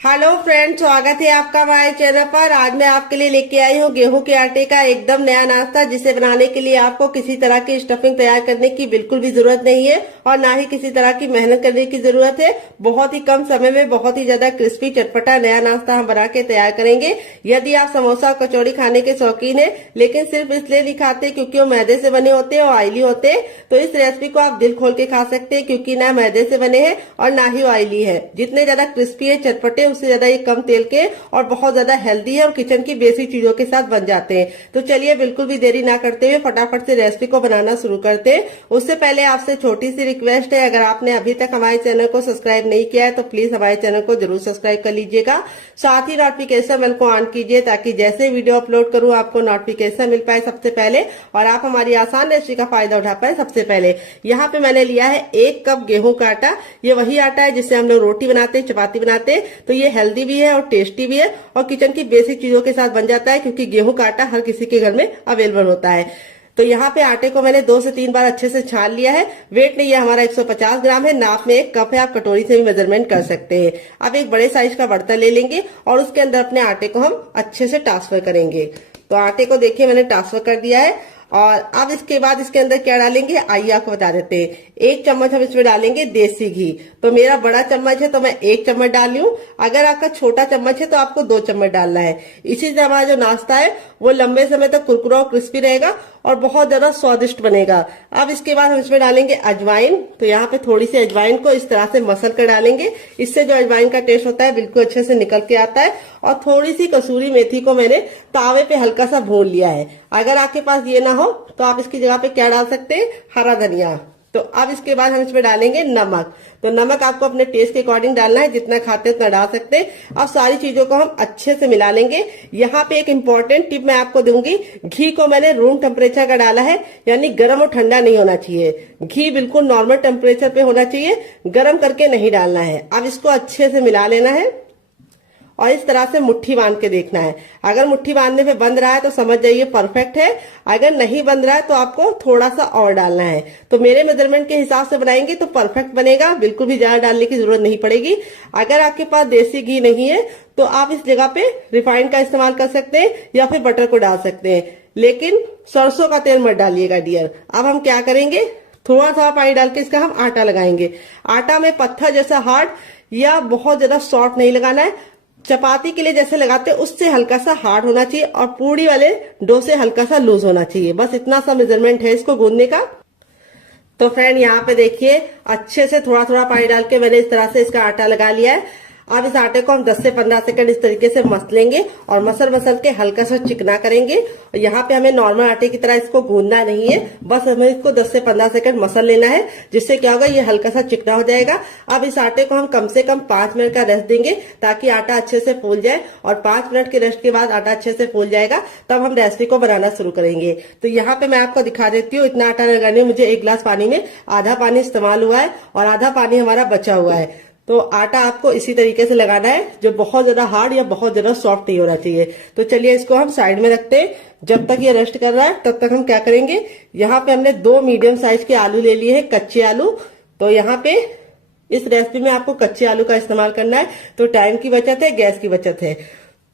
Hello friend, स्वागत है आपका हमारे चैनल पर। आज मैं आपके लिए लेके आई हूँ गेहूं के आटे का एकदम नया नाश्ता, जिसे बनाने के लिए आपको किसी तरह की स्टफिंग तैयार करने की बिल्कुल भी जरूरत नहीं है और ना ही किसी तरह की मेहनत करने की जरूरत है। बहुत ही कम समय में बहुत ही ज्यादा क्रिस्पी चटपटा नया नाश्ता हम बना के तैयार करेंगे। यदि आप समोसा कचौड़ी खाने के शौकीन है लेकिन सिर्फ इसलिए नहीं खाते क्योंकि वो मैदे से बने होते हैं और ऑयली होते हैं, तो इस रेसिपी को आप दिल खोल के खा सकते हैं, क्योंकि ना मैदे से बने हैं और ना ही ऑयली है। जितने ज्यादा क्रिस्पी है चटपटे, उससे ज्यादा ये कम तेल के और बहुत ज्यादा हेल्दी है और किचन की बेसिक चीजों के साथ बन जाते हैं। तो चलिए बिल्कुल भी देरी ना करते हुए फटाफट से रेसिपी को बनाना शुरू करते हैं। उससे पहले आपसे छोटी सी रिक्वेस्ट है, अगर आपने अभी तक हमारे चैनल को सब्सक्राइब नहीं किया है तो प्लीज हमारे चैनल को जरूर सब्सक्राइब कर लीजिएगा। साथ ही नोटिफिकेशन बेल को ऑन कीजिए ताकि जैसे वीडियो अपलोड करूं आपको नोटिफिकेशन मिल पाए सबसे पहले और आप हमारी आसान रेसिपी का फायदा उठा पाए सबसे पहले। यहाँ पे मैंने लिया है 1 कप गेहूं का आटा। ये वही आटा है जिससे हम लोग रोटी बनाते हैं, चपाती बनाते हैं। तो ये हेल्दी भी है और टेस्टी भी है और किचन की बेसिक चीजों के साथ बन जाता है, क्योंकि गेहूं का आटा हर किसी के घर में अवेलेबल होता है। तो यहाँ पे आटे को मैंने 2 से 3 बार अच्छे से छान लिया है। वेट नहीं है हमारा 150 ग्राम है, नाप में 1 कप है, आप कटोरी से भी मेजरमेंट कर सकते हैं। अब एक बड़े साइज का बर्तन ले लेंगे और उसके अंदर अपने आटे को हम अच्छे से ट्रांसफर करेंगे। तो आटे को देखिए मैंने ट्रांसफर कर दिया है और अब इसके बाद इसके अंदर क्या डालेंगे आइए आपको बता देते हैं। 1 चम्मच हम इसमें डालेंगे देसी घी। तो मेरा बड़ा चम्मच है तो मैं 1 चम्मच डाल रही हूँ। अगर आपका छोटा चम्मच है तो आपको 2 चम्मच डालना है। इसी से हमारा जो नाश्ता है वो लंबे समय तक कुरकुरा और क्रिस्पी रहेगा और बहुत ज्यादा स्वादिष्ट बनेगा। अब इसके बाद हम इसमें डालेंगे अजवाइन। तो यहाँ पे थोड़ी सी अजवाइन को इस तरह से मसल कर डालेंगे, इससे जो अजवाइन का टेस्ट होता है बिल्कुल अच्छे से निकल के आता है। और थोड़ी सी कसूरी मेथी को मैंने तावे पे हल्का सा भून लिया है। अगर आपके पास ये ना हो तो आप इसकी जगह पे क्या डाल सकते हैं, हरा धनिया। तो अब इसके बाद हम इसमें डालेंगे नमक। तो नमक आपको अपने टेस्ट के अकॉर्डिंग डालना है, जितना खाते हैं उतना डाल सकते हैं। अब सारी चीजों को हम अच्छे से मिला लेंगे। यहाँ पे एक इम्पोर्टेंट टिप मैं आपको दूंगी, घी को मैंने रूम टेम्परेचर का डाला है, यानी गर्म और ठंडा नहीं होना चाहिए। घी बिल्कुल नॉर्मल टेम्परेचर पे होना चाहिए, गर्म करके नहीं डालना है। अब इसको अच्छे से मिला लेना है और इस तरह से मुट्ठी बांध के देखना है। अगर मुट्ठी बांधने पे बंध रहा है तो समझ जाइए परफेक्ट है, अगर नहीं बंध रहा है तो आपको थोड़ा सा और डालना है। तो मेरे मेजरमेंट के हिसाब से बनाएंगे तो परफेक्ट बनेगा, बिल्कुल भी ज्यादा डालने की जरूरत नहीं पड़ेगी। अगर आपके पास देसी घी नहीं है तो आप इस जगह पे रिफाइंड का इस्तेमाल कर सकते हैं या फिर बटर को डाल सकते हैं, लेकिन सरसों का तेल मत डालिएगा डियर। अब हम क्या करेंगे, थोड़ा सा पानी डाल के इसका हम आटा लगाएंगे। आटा में पत्थर जैसा हार्ड या बहुत ज्यादा सॉफ्ट नहीं लगाना है, चपाती के लिए जैसे लगाते हैं उससे हल्का सा हार्ड होना चाहिए और पूड़ी वाले डो से हल्का सा लूज होना चाहिए। बस इतना सा मेजरमेंट है इसको गूंदने का। तो फ्रेंड यहाँ पे देखिए अच्छे से थोड़ा थोड़ा पानी डाल के मैंने इस तरह से इसका आटा लगा लिया है। अब इस आटे को हम 10 से 15 सेकंड इस तरीके से मसलेंगे और मसल के हल्का सा चिकना करेंगे। और यहाँ पे हमें नॉर्मल आटे की तरह इसको गूंदना नहीं है, बस हमें इसको 10 से 15 सेकंड मसल लेना है, जिससे क्या होगा ये हल्का सा चिकना हो जाएगा। अब इस आटे को हम कम से कम 5 मिनट का रेस्ट देंगे ताकि आटा अच्छे से फूल जाए और 5 मिनट के रेस्ट के बाद आटा अच्छे से फूल जाएगा, तब हम रेसिपी को बनाना शुरू करेंगे। तो यहाँ पे मैं आपको दिखा देती हूँ, इतना आटा लगाने में मुझे 1 गिलास पानी में आधा पानी इस्तेमाल हुआ है और आधा पानी हमारा बचा हुआ है। तो आटा आपको इसी तरीके से लगाना है, जो बहुत ज्यादा हार्ड या बहुत ज्यादा सॉफ्ट नहीं होना चाहिए। तो चलिए इसको हम साइड में रखते हैं। जब तक ये रेस्ट कर रहा है तब तक हम क्या करेंगे, यहाँ पे हमने 2 मीडियम साइज के आलू ले लिए हैं, कच्चे आलू। तो यहाँ पे इस रेसिपी में आपको कच्चे आलू का इस्तेमाल करना है, तो टाइम की बचत है, गैस की बचत है।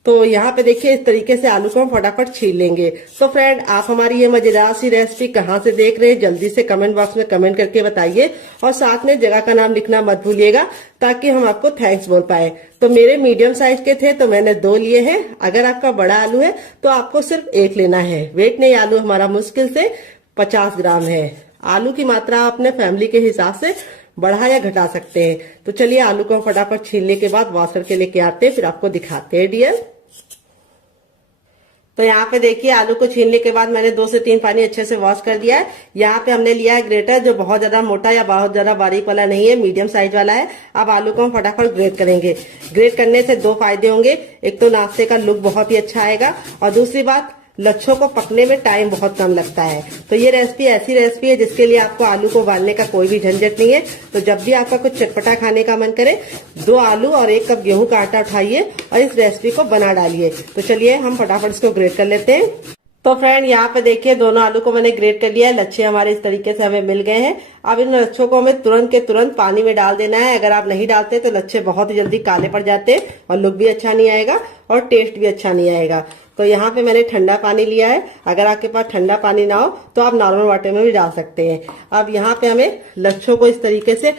तो यहाँ पे देखिए इस तरीके से आलू को हम फटाफट छील लेंगे। तो फ्रेंड आप हमारी ये मजेदार सी रेसिपी कहाँ से देख रहे हैं जल्दी से कमेंट बॉक्स में कमेंट करके बताइए और साथ में जगह का नाम लिखना मत भूलिएगा ताकि हम आपको थैंक्स बोल पाए। तो मेरे मीडियम साइज के थे तो मैंने 2 लिए हैं। अगर आपका बड़ा आलू है तो आपको सिर्फ 1 लेना है। वेट नहीं, आलू हमारा मुश्किल से 50 ग्राम है। आलू की मात्रा आप अपने फैमिली के हिसाब से बढ़ा या घटा सकते हैं। तो चलिए आलू को हम फटाफट छीलने के बाद वॉश करके लेके आते हैं, फिर आपको दिखाते हैं डियर। तो यहाँ पे देखिए आलू को छीलने के बाद मैंने 2 से 3 पानी अच्छे से वॉश कर दिया है। यहाँ पे हमने लिया है ग्रेटर, जो बहुत ज्यादा मोटा या बहुत ज्यादा बारीक वाला नहीं है, मीडियम साइज वाला है। अब आलू को हम फटाफट ग्रेट करेंगे। ग्रेट करने से 2 फायदे होंगे, एक तो नाश्ते का लुक बहुत ही अच्छा आएगा और दूसरी बात लच्छों को पकने में टाइम बहुत कम लगता है। तो ये रेसिपी ऐसी रेसिपी है जिसके लिए आपको आलू को उबालने का कोई भी झंझट नहीं है। तो जब भी आपका कुछ चटपटा खाने का मन करे 2 आलू और 1 कप गेहूं का आटा उठाइए और इस रेसिपी को बना डालिए। तो चलिए हम फटाफट इसको ग्रेट कर लेते हैं। तो फ्रेंड यहाँ पे देखिए दोनों आलू को मैंने ग्रेट कर लिया है। लच्छे हमारे इस तरीके से हमें मिल गए हैं। अब इन लच्छों को हमें तुरंत के तुरंत पानी में डाल देना है। अगर आप नहीं डालते तो लच्छे बहुत ही जल्दी काले पड़ जाते हैं और लुक भी अच्छा नहीं आएगा और टेस्ट भी अच्छा नहीं आएगा। तो यहाँ पे मैंने ठंडा पानी लिया है। अगर आपके पास ठंडा पानी ना हो तो आप नॉर्मल वाटर में भी डाल सकते हैं। अब यहाँ पे हमें लच्छों को इस तरीके से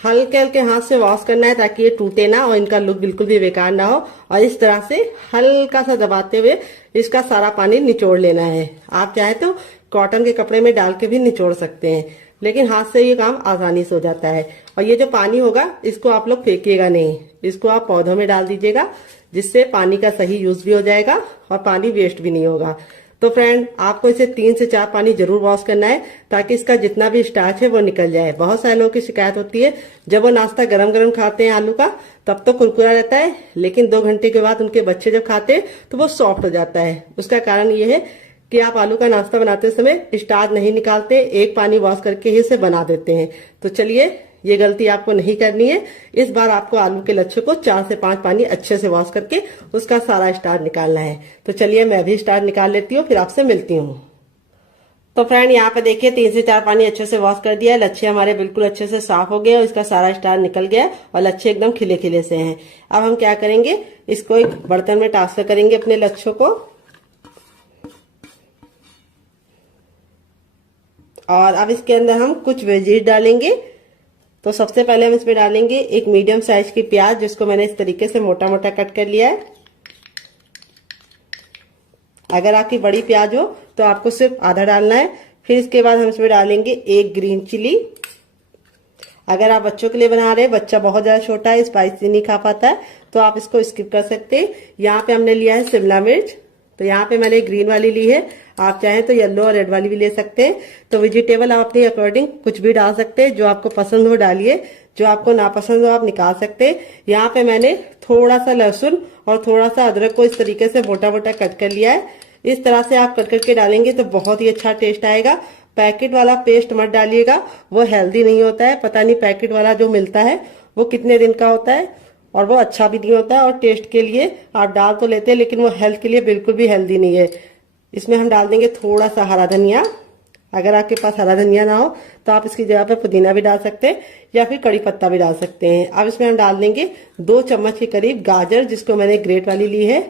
हल्के हल्के हाथ से वॉश करना है ताकि ये टूटे ना और इनका लुक बिल्कुल भी बेकार ना हो। और इस तरह से हल्का सा दबाते हुए इसका सारा पानी निचोड़ लेना है। आप चाहे तो कॉटन के कपड़े में डाल के भी निचोड़ सकते हैं, लेकिन हाथ से ये काम आसानी से हो जाता है। और ये जो पानी होगा इसको आप लोग फेंकिएगा नहीं, इसको आप पौधों में डाल दीजिएगा, जिससे पानी का सही यूज भी हो जाएगा और पानी वेस्ट भी नहीं होगा। तो फ्रेंड आपको इसे 3 से 4 पानी जरूर वॉश करना है ताकि इसका जितना भी स्टार्च है वो निकल जाए। बहुत सारे लोगों की शिकायत होती है जब वो नाश्ता गरम गरम खाते हैं आलू का तब तो कुरकुरा रहता है, लेकिन 2 घंटे के बाद उनके बच्चे जब खाते हैं तो वो सॉफ्ट हो जाता है। उसका कारण ये है कि आप आलू का नाश्ता बनाते समय स्टार्च नहीं निकालते, एक पानी वॉश करके ही इसे बना देते हैं। तो चलिए ये गलती आपको नहीं करनी है। इस बार आपको आलू के लच्छे को 4 से 5 पानी अच्छे से वॉश करके उसका सारा स्टार्च निकालना है। तो चलिए मैं भी स्टार्च निकाल लेती हूँ, फिर आपसे मिलती हूँ। तो फ्रेंड यहाँ पे देखिए 3 से 4 पानी अच्छे से वॉश कर दिया है। लच्छे हमारे बिल्कुल अच्छे से साफ हो गए और इसका सारा स्टार्च निकल गया और लच्छे एकदम खिले खिले से हैं। अब हम क्या करेंगे, इसको एक बर्तन में ट्रांसफर करेंगे अपने लच्छों को। और अब इसके अंदर हम कुछ वेजीज डालेंगे। तो सबसे पहले हम इसमें डालेंगे एक मीडियम साइज की प्याज, जिसको मैंने इस तरीके से मोटा मोटा कट कर लिया है। अगर आपकी बड़ी प्याज हो तो आपको सिर्फ आधा डालना है। फिर इसके बाद हम इसमें डालेंगे एक ग्रीन चिली। अगर आप बच्चों के लिए बना रहे हैं, बच्चा बहुत ज्यादा छोटा है, स्पाइसी नहीं खा पाता है, तो आप इसको स्किप कर सकते हैं। यहाँ पे हमने लिया है शिमला मिर्च। तो यहाँ पे मैंने ग्रीन वाली ली है, आप चाहें तो येलो और रेड वाली भी ले सकते हैं। तो वेजिटेबल आप अपने अकॉर्डिंग कुछ भी डाल सकते हैं, जो आपको पसंद हो डालिए, जो आपको नापसंद हो आप निकाल सकते हैं। यहाँ पे मैंने थोड़ा सा लहसुन और थोड़ा सा अदरक को इस तरीके से मोटा मोटा कट कर लिया है। इस तरह से आप कट करके डालेंगे तो बहुत ही अच्छा टेस्ट आएगा। पैकेट वाला पेस्ट मत डालिएगा, वो हेल्दी नहीं होता है। पता नहीं पैकेट वाला जो मिलता है वो कितने दिन का होता है और वो अच्छा भी नहीं होता है। और टेस्ट के लिए आप डाल तो लेते हैं, लेकिन वो हेल्थ के लिए बिल्कुल भी हेल्दी नहीं है। इसमें हम डाल देंगे थोड़ा सा हरा धनिया। अगर आपके पास हरा धनिया ना हो तो आप इसकी जगह पे पुदीना भी डाल सकते हैं या फिर कड़ी पत्ता भी डाल सकते हैं। अब इसमें हम डाल देंगे 2 चम्मच के करीब गाजर, जिसको मैंने ग्रेट वाली ली है।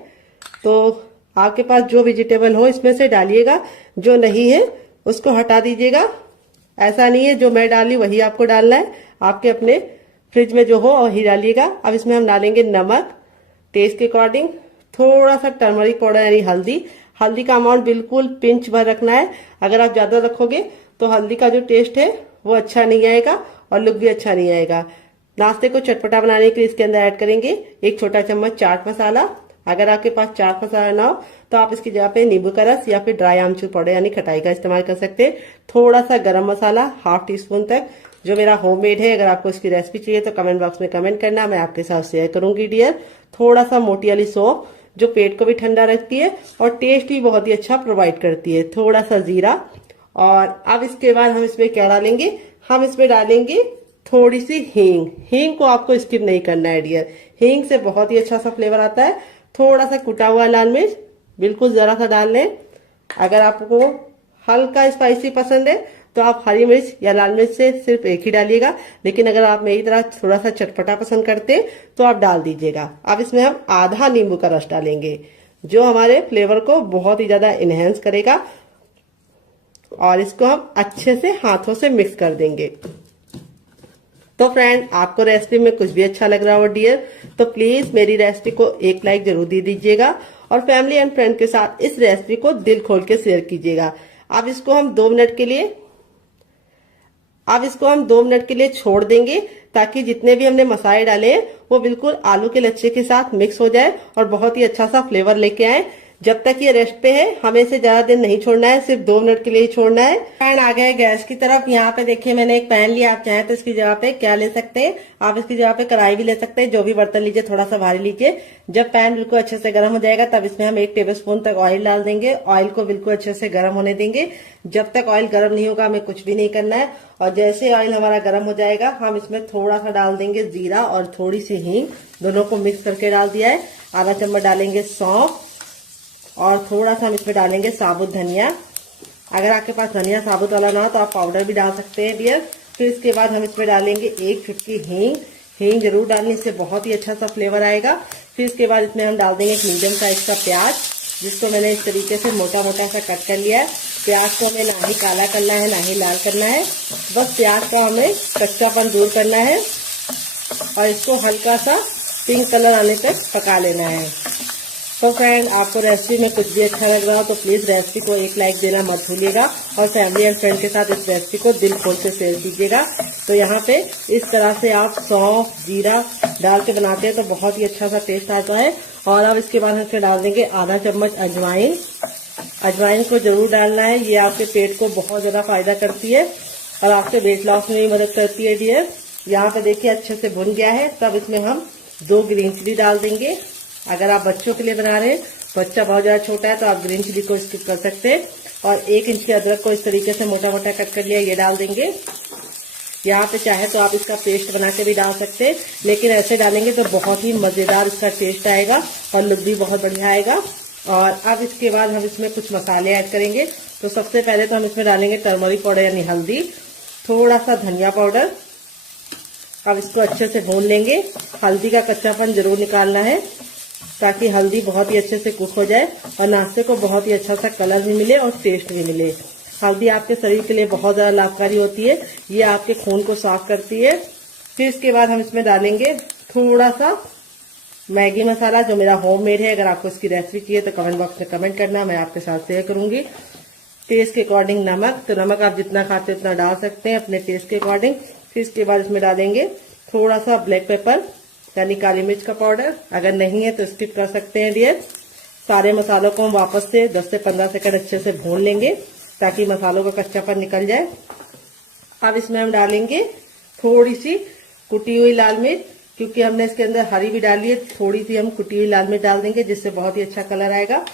तो आपके पास जो वेजिटेबल हो इसमें से डालिएगा, जो नहीं है उसको हटा दीजिएगा। ऐसा नहीं है जो मैं डाली वही आपको डालना है, आपके अपने फ्रिज में जो हो वही डालिएगा। अब इसमें हम डालेंगे नमक टेस्ट के अकॉर्डिंग, थोड़ा सा टर्मरिक पाउडर यानी हल्दी। हल्दी का अमाउंट बिल्कुल पिंच भर रखना है। अगर आप ज्यादा रखोगे तो हल्दी का जो टेस्ट है वो अच्छा नहीं आएगा और लुक भी अच्छा नहीं आएगा। नाश्ते को चटपटा बनाने के लिए इसके अंदर ऐड करेंगे 1 छोटा चम्मच चाट मसाला। अगर आपके पास चाट मसाला ना हो तो आप इसकी जगह पे नींबू का रस या फिर ड्राई आमचूर पाउडर यानी खटाई का इस्तेमाल कर सकते हैं। थोड़ा सा गरम मसाला 1/2 टीस्पून तक, जो मेरा होममेड है। अगर आपको इसकी रेसिपी चाहिए तो कमेंट बॉक्स में कमेंट करना, मैं आपके साथ शेयर करूंगी डियर। थोड़ा सा मोटी वाली सौंफ, जो पेट को भी ठंडा रखती है और टेस्ट भी बहुत ही अच्छा प्रोवाइड करती है। थोड़ा सा जीरा। और अब इसके बाद हम इसमें क्या डालेंगे, हम इसमें डालेंगे थोड़ी सी हींग। हींग को आपको स्किप नहीं करना है डियर, हींग से बहुत ही अच्छा सा फ्लेवर आता है। थोड़ा सा कुटा हुआ लाल मिर्च, बिल्कुल जरा सा डाल लें। अगर आपको हल्का स्पाइसी पसंद है तो आप हरी मिर्च या लाल मिर्च से सिर्फ एक ही डालिएगा, लेकिन अगर आप मेरी तरह थोड़ा सा चटपटा पसंद करते हैं तो आप डाल दीजिएगा। अब इसमें हम आधा नींबू का रस डालेंगे, जो हमारे फ्लेवर को बहुत ही ज्यादा इनहेंस करेगा। और इसको हम अच्छे से हाथों से मिक्स कर देंगे। तो फ्रेंड आपको रेसिपी में कुछ भी अच्छा लग रहा हो डियर, तो प्लीज मेरी रेसिपी को एक लाइक जरूर दे दीजिएगा और फैमिली एंड फ्रेंड के साथ इस रेसिपी को दिल खोल के शेयर कीजिएगा। अब इसको हम 2 मिनट के लिए छोड़ देंगे, ताकि जितने भी हमने मसाले डाले हैं वो बिल्कुल आलू के लच्छे के साथ मिक्स हो जाए और बहुत ही अच्छा सा फ्लेवर लेके आए। जब तक ये रेस्ट पे है हमें इसे ज्यादा देर नहीं छोड़ना है, सिर्फ 2 मिनट के लिए ही छोड़ना है। पैन आ गया है गैस की तरफ। यहाँ पे देखिए मैंने एक पैन लिया, आप चाहें तो इसकी जगह पे क्या ले सकते हैं, आप इसकी जगह पे कढ़ाई भी ले सकते हैं। जो भी बर्तन लीजिए थोड़ा सा भारी लीजिए। जब पैन बिल्कुल अच्छे से गर्म हो जाएगा तब इसमें हम 1 टेबलस्पून तक ऑयल डाल देंगे। ऑयल को बिल्कुल अच्छे से गर्म होने देंगे। जब तक ऑयल गर्म नहीं होगा हमें कुछ भी नहीं करना है। और जैसे ऑयल हमारा गर्म हो जाएगा हम इसमें थोड़ा सा डाल देंगे जीरा और थोड़ी सी हींग, दोनों को मिक्स करके डाल दिया है। आधा चम्मच डालेंगे सौंफ, और थोड़ा सा हम इसमें डालेंगे साबुत धनिया। अगर आपके पास धनिया साबुत वाला ना हो तो आप पाउडर भी डाल सकते हैं डियर। फिर इसके बाद हम इसमें डालेंगे 1 चुटकी हींग। हींग जरूर डालनी, इससे बहुत ही अच्छा सा फ्लेवर आएगा। फिर इसके बाद इसमें हम डाल देंगे एक मीडियम साइज का प्याज, जिसको मैंने इस तरीके से मोटा मोटा सा कट कर लिया है। प्याज को हमें ना ही काला करना है ना ही लाल करना है, बस प्याज का हमें कच्चापन दूर करना है और इसको हल्का सा पिंक कलर आने तक पका लेना है। तो फ्रेंड, आपको रेसिपी में कुछ भी अच्छा लग रहा हो तो प्लीज रेसिपी को एक लाइक देना मत भूलिएगा और फैमिली एंड फ्रेंड के साथ इस रेसिपी को दिल खोल से शेयर कीजिएगा। तो यहाँ पे इस तरह से आप सौंफ जीरा डाल के बनाते हैं तो बहुत ही अच्छा सा टेस्ट आता है। और अब इसके बाद हम इसमें डाल देंगे आधा चम्मच अजवाइन। अजवाइन को जरूर डालना है, ये आपके पेट को बहुत ज्यादा फायदा करती है और आपके वेट लॉस में भी मदद करती है डियर। यहाँ पे देखिए अच्छे से भुन गया है। तब इसमें हम 2 ग्रीन चिली डाल देंगे। अगर आप बच्चों के लिए बना रहे हैं, बच्चा बहुत ज्यादा छोटा है तो आप ग्रीन चिली को स्किप कर सकते हैं। और 1 इंच के अदरक को इस तरीके से मोटा मोटा कट कर लिया, ये डाल देंगे। यहाँ पे चाहे तो आप इसका पेस्ट बना के भी डाल सकते हैं, लेकिन ऐसे डालेंगे तो बहुत ही मजेदार इसका टेस्ट आएगा और लुक भी बहुत बढ़िया आएगा। और अब इसके बाद हम इसमें कुछ मसाले ऐड करेंगे। तो सबसे पहले तो हम इसमें डालेंगे टर्मरिक पाउडर यानी हल्दी, थोड़ा सा धनिया पाउडर। अब इसको अच्छे से भून लेंगे। हल्दी का कच्चापन जरूर निकालना है ताकि हल्दी बहुत ही अच्छे से कुक हो जाए और नाश्ते को बहुत ही अच्छा सा कलर भी मिले और टेस्ट भी मिले। हल्दी आपके शरीर के लिए बहुत ज्यादा लाभकारी होती है, ये आपके खून को साफ करती है। फिर इसके बाद हम इसमें डालेंगे थोड़ा सा मैगी मसाला, जो मेरा होममेड है। अगर आपको इसकी रेसिपी चाहिए तो कमेंट बॉक्स में कमेंट करना, मैं आपके साथ शेयर करूंगी। टेस्ट के अकॉर्डिंग नमक, तो नमक आप जितना खाते हैं उतना डाल सकते हैं अपने टेस्ट के अकॉर्डिंग। फिर इसके बाद इसमें डालेंगे थोड़ा सा ब्लैक पेपर यानी काली मिर्च का पाउडर। अगर नहीं है तो स्किप कर सकते हैं डियर। सारे मसालों को हम वापस से 10 से 15 सेकंड अच्छे से भून लेंगे ताकि मसालों का कच्चापन निकल जाए। अब इसमें हम डालेंगे थोड़ी सी कुटी हुई लाल मिर्च, क्योंकि हमने इसके अंदर हरी भी डाली है, थोड़ी सी हम कुटी हुई लाल मिर्च डाल देंगे जिससे बहुत ही अच्छा कलर आएगा।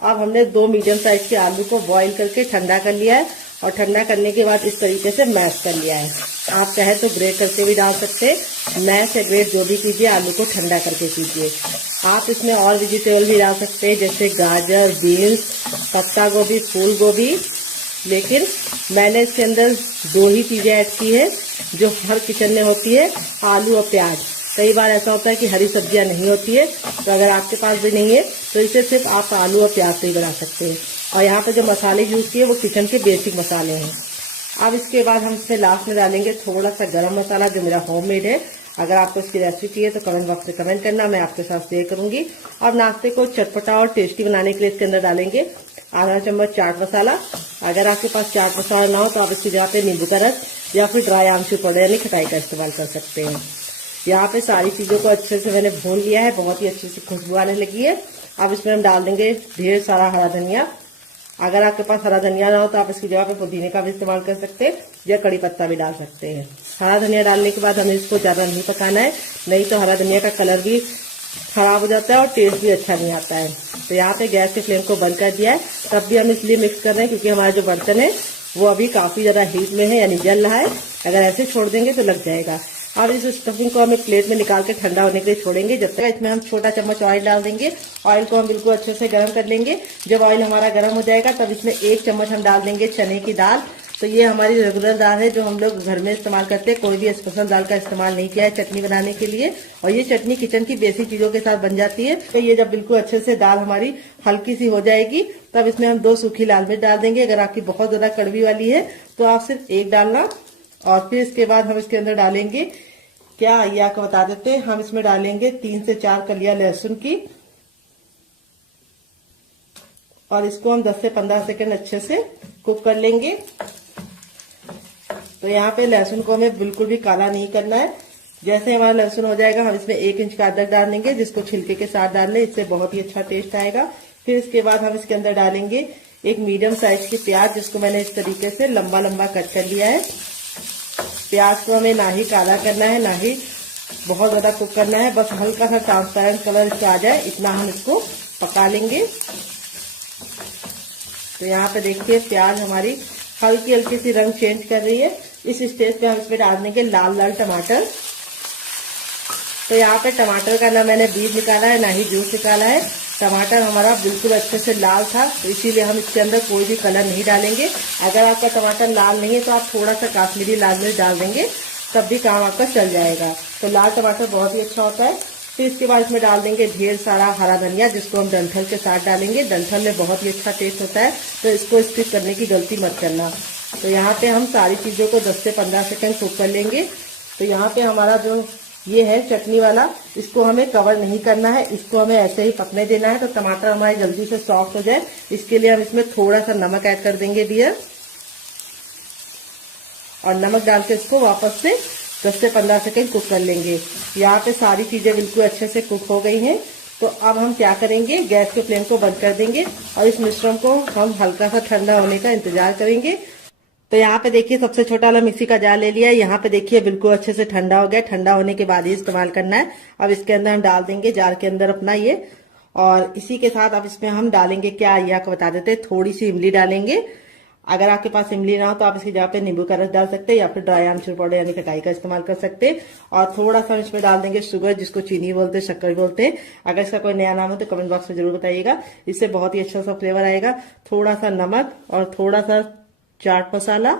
अब हमने 2 मीडियम साइज के आलू को बॉईल करके ठंडा कर लिया है और ठंडा करने के बाद इस तरीके से मैश कर लिया है। आप चाहे तो ग्रेट करके भी डाल सकते हैं। मैश या ग्रेट जो भी कीजिए, आलू को ठंडा करके कीजिए। आप इसमें और वेजिटेबल भी डाल सकते हैं जैसे गाजर, बीन्स, पत्ता गोभी, फूल गोभी, लेकिन मैंने इसके अंदर 2 ही चीजें ऐड की है जो हर किचन में होती है, आलू और प्याज। कई बार ऐसा होता है कि हरी सब्जियां नहीं होती है, तो अगर आपके पास भी नहीं है तो इसे सिर्फ आप आलू और प्याज से ही बना सकते हैं। और यहाँ पे जो मसाले यूज किए वो किचन के बेसिक मसाले हैं। अब इसके बाद हम इसमें लास्ट में डालेंगे थोड़ा सा गरम मसाला, जो मेरा होममेड है। अगर आपको इसकी रेसिपी चाहिए तो कमेंट बॉक्स में कमेंट करना, मैं आपके साथ शेयर करूंगी। अब नाश्ते को चटपटा और टेस्टी बनाने के लिए इसके अंदर डालेंगे आधा चम्मच चाट मसाला। अगर आपके पास चाट मसाला ना हो तो आप इसकी जगह पे नींबू का रस या फिर ड्राई आमचूर पाउडर यानी खटाई का इस्तेमाल कर सकते हैं। यहाँ पे सारी चीजों को अच्छे से मैंने भून लिया है, बहुत ही अच्छे से खुशबू आने लगी है। अब इसमें हम डाल देंगे ढेर सारा हरा धनिया। अगर आपके पास हरा धनिया ना हो तो आप इसकी जगह पे पुदीने का भी इस्तेमाल कर सकते हैं या कड़ी पत्ता भी डाल सकते हैं। हरा धनिया डालने के बाद हमें इसको ज्यादा नहीं पकाना है, नहीं तो हरा धनिया का कलर भी खराब हो जाता है और टेस्ट भी अच्छा नहीं आता है। तो यहाँ पे गैस के फ्लेम को बंद कर दिया है, तब भी हम इसलिए मिक्स कर रहे हैं क्योंकि हमारा जो बर्तन है वो अभी काफी ज्यादा हीट में है यानी जल रहा है। अगर ऐसे छोड़ देंगे तो लग जाएगा। अब इस स्टफिंग को हम एक प्लेट में निकाल के ठंडा होने के लिए छोड़ेंगे। जब तक इसमें हम छोटा चम्मच ऑयल डाल देंगे। ऑयल को हम बिल्कुल अच्छे से गर्म कर लेंगे। जब ऑयल हमारा गर्म हो जाएगा तब इसमें 1 चम्मच हम डाल देंगे चने की दाल। तो ये हमारी रेगुलर दाल है जो हम लोग घर में इस्तेमाल करते हैं, कोई भी स्पेशल दाल का इस्तेमाल नहीं किया है चटनी बनाने के लिए। और ये चटनी किचन की बेसिक चीजों के साथ बन जाती है। तो ये जब बिल्कुल अच्छे से दाल हमारी हल्की सी हो जाएगी तब इसमें हम 2 सूखी लाल मिर्च डाल देंगे। अगर आपकी बहुत ज्यादा कड़वी वाली है तो आप सिर्फ 1 डालना। और फिर इसके बाद हम इसके अंदर डालेंगे, क्या ये आपको बता देते हैं, हम इसमें डालेंगे 3 से 4 कलियां लहसुन की और इसको हम 10 से 15 सेकंड अच्छे से कुक कर लेंगे। तो यहाँ पे लहसुन को हमें बिल्कुल भी काला नहीं करना है। जैसे हमारा लहसुन हो जाएगा हम इसमें 1 इंच का अदरक डाल देंगे, जिसको छिलके के साथ डाल लें, इससे बहुत ही अच्छा टेस्ट आएगा। फिर इसके बाद हम इसके अंदर डालेंगे एक मीडियम साइज की प्याज, जिसको मैंने इस तरीके से लंबा लंबा कट कर लिया है। प्याज को हमें ना ही काला करना है ना ही बहुत ज्यादा कुक करना है, बस हल्का सा ट्रांसपेरेंट कलर इसका आ जाए इतना हम इसको पका लेंगे। तो यहाँ पे देखिए प्याज हमारी हल्की हल्की सी रंग चेंज कर रही है। इस स्टेज पे हम इसमें डाल देंगे लाल लाल टमाटर। तो यहाँ पे टमाटर का ना मैंने बीज निकाला है ना ही जूस निकाला है, टमाटर हमारा बिल्कुल अच्छे से लाल था, तो इसीलिए हम इसके अंदर कोई भी कलर नहीं डालेंगे। अगर आपका टमाटर लाल नहीं है तो आप थोड़ा सा काश्मीरी लाल मिर्च डाल देंगे, तब भी काम आपका चल जाएगा। तो लाल टमाटर बहुत ही अच्छा होता है। फिर इसके बाद इसमें डाल देंगे ढेर सारा हरा धनिया, जिसको हम डंठल के साथ डालेंगे। डंठल में बहुत ही अच्छा टेस्ट होता है, तो इसको स्किप करने की गलती मत करना। तो यहाँ पे हम सारी चीज़ों को 10 से 15 सेकंड कुक कर लेंगे। तो यहाँ पे हमारा जो ये है चटनी वाला, इसको हमें कवर नहीं करना है, इसको हमें ऐसे ही पकने देना है। तो टमाटर हमारे जल्दी से सॉफ्ट हो जाए, इसके लिए हम इसमें थोड़ा सा नमक ऐड कर देंगे डियर, और नमक डाल के इसको वापस से 10 से 15 सेकंड कुक कर लेंगे। यहाँ पे सारी चीजें बिल्कुल अच्छे से कुक हो गई हैं। तो अब हम क्या करेंगे, गैस के फ्लेम को बंद कर देंगे और इस मिश्रण को हम हल्का सा ठंडा होने का इंतजार करेंगे। तो यहाँ पे देखिए सबसे छोटा वाला मिक्सी का जार ले लिया। यहाँ पे देखिए बिल्कुल अच्छे से ठंडा हो गया। ठंडा होने के बाद ही इस्तेमाल करना है। अब इसके अंदर हम डाल देंगे जार के अंदर अपना ये, और इसी के साथ अब इसमें हम डालेंगे क्या, ये आपको बता देते हैं, थोड़ी सी इमली डालेंगे। अगर आपके पास इमली ना हो तो आप इसकी जगह पे नींबू का रस डाल सकते हैं, या फिर ड्राई आमचूर पाउडर यानी खटाई का इस्तेमाल कर सकते हैं। और थोड़ा सा इसमें डाल देंगे शुगर, जिसको चीनी बोलते हैं, शक्कर बोलते हैं। अगर इसका कोई नया नाम हो तो कमेंट बॉक्स में जरूर बताइएगा, इससे बहुत ही अच्छा सा फ्लेवर आएगा। थोड़ा सा नमक और थोड़ा सा चाट मसाला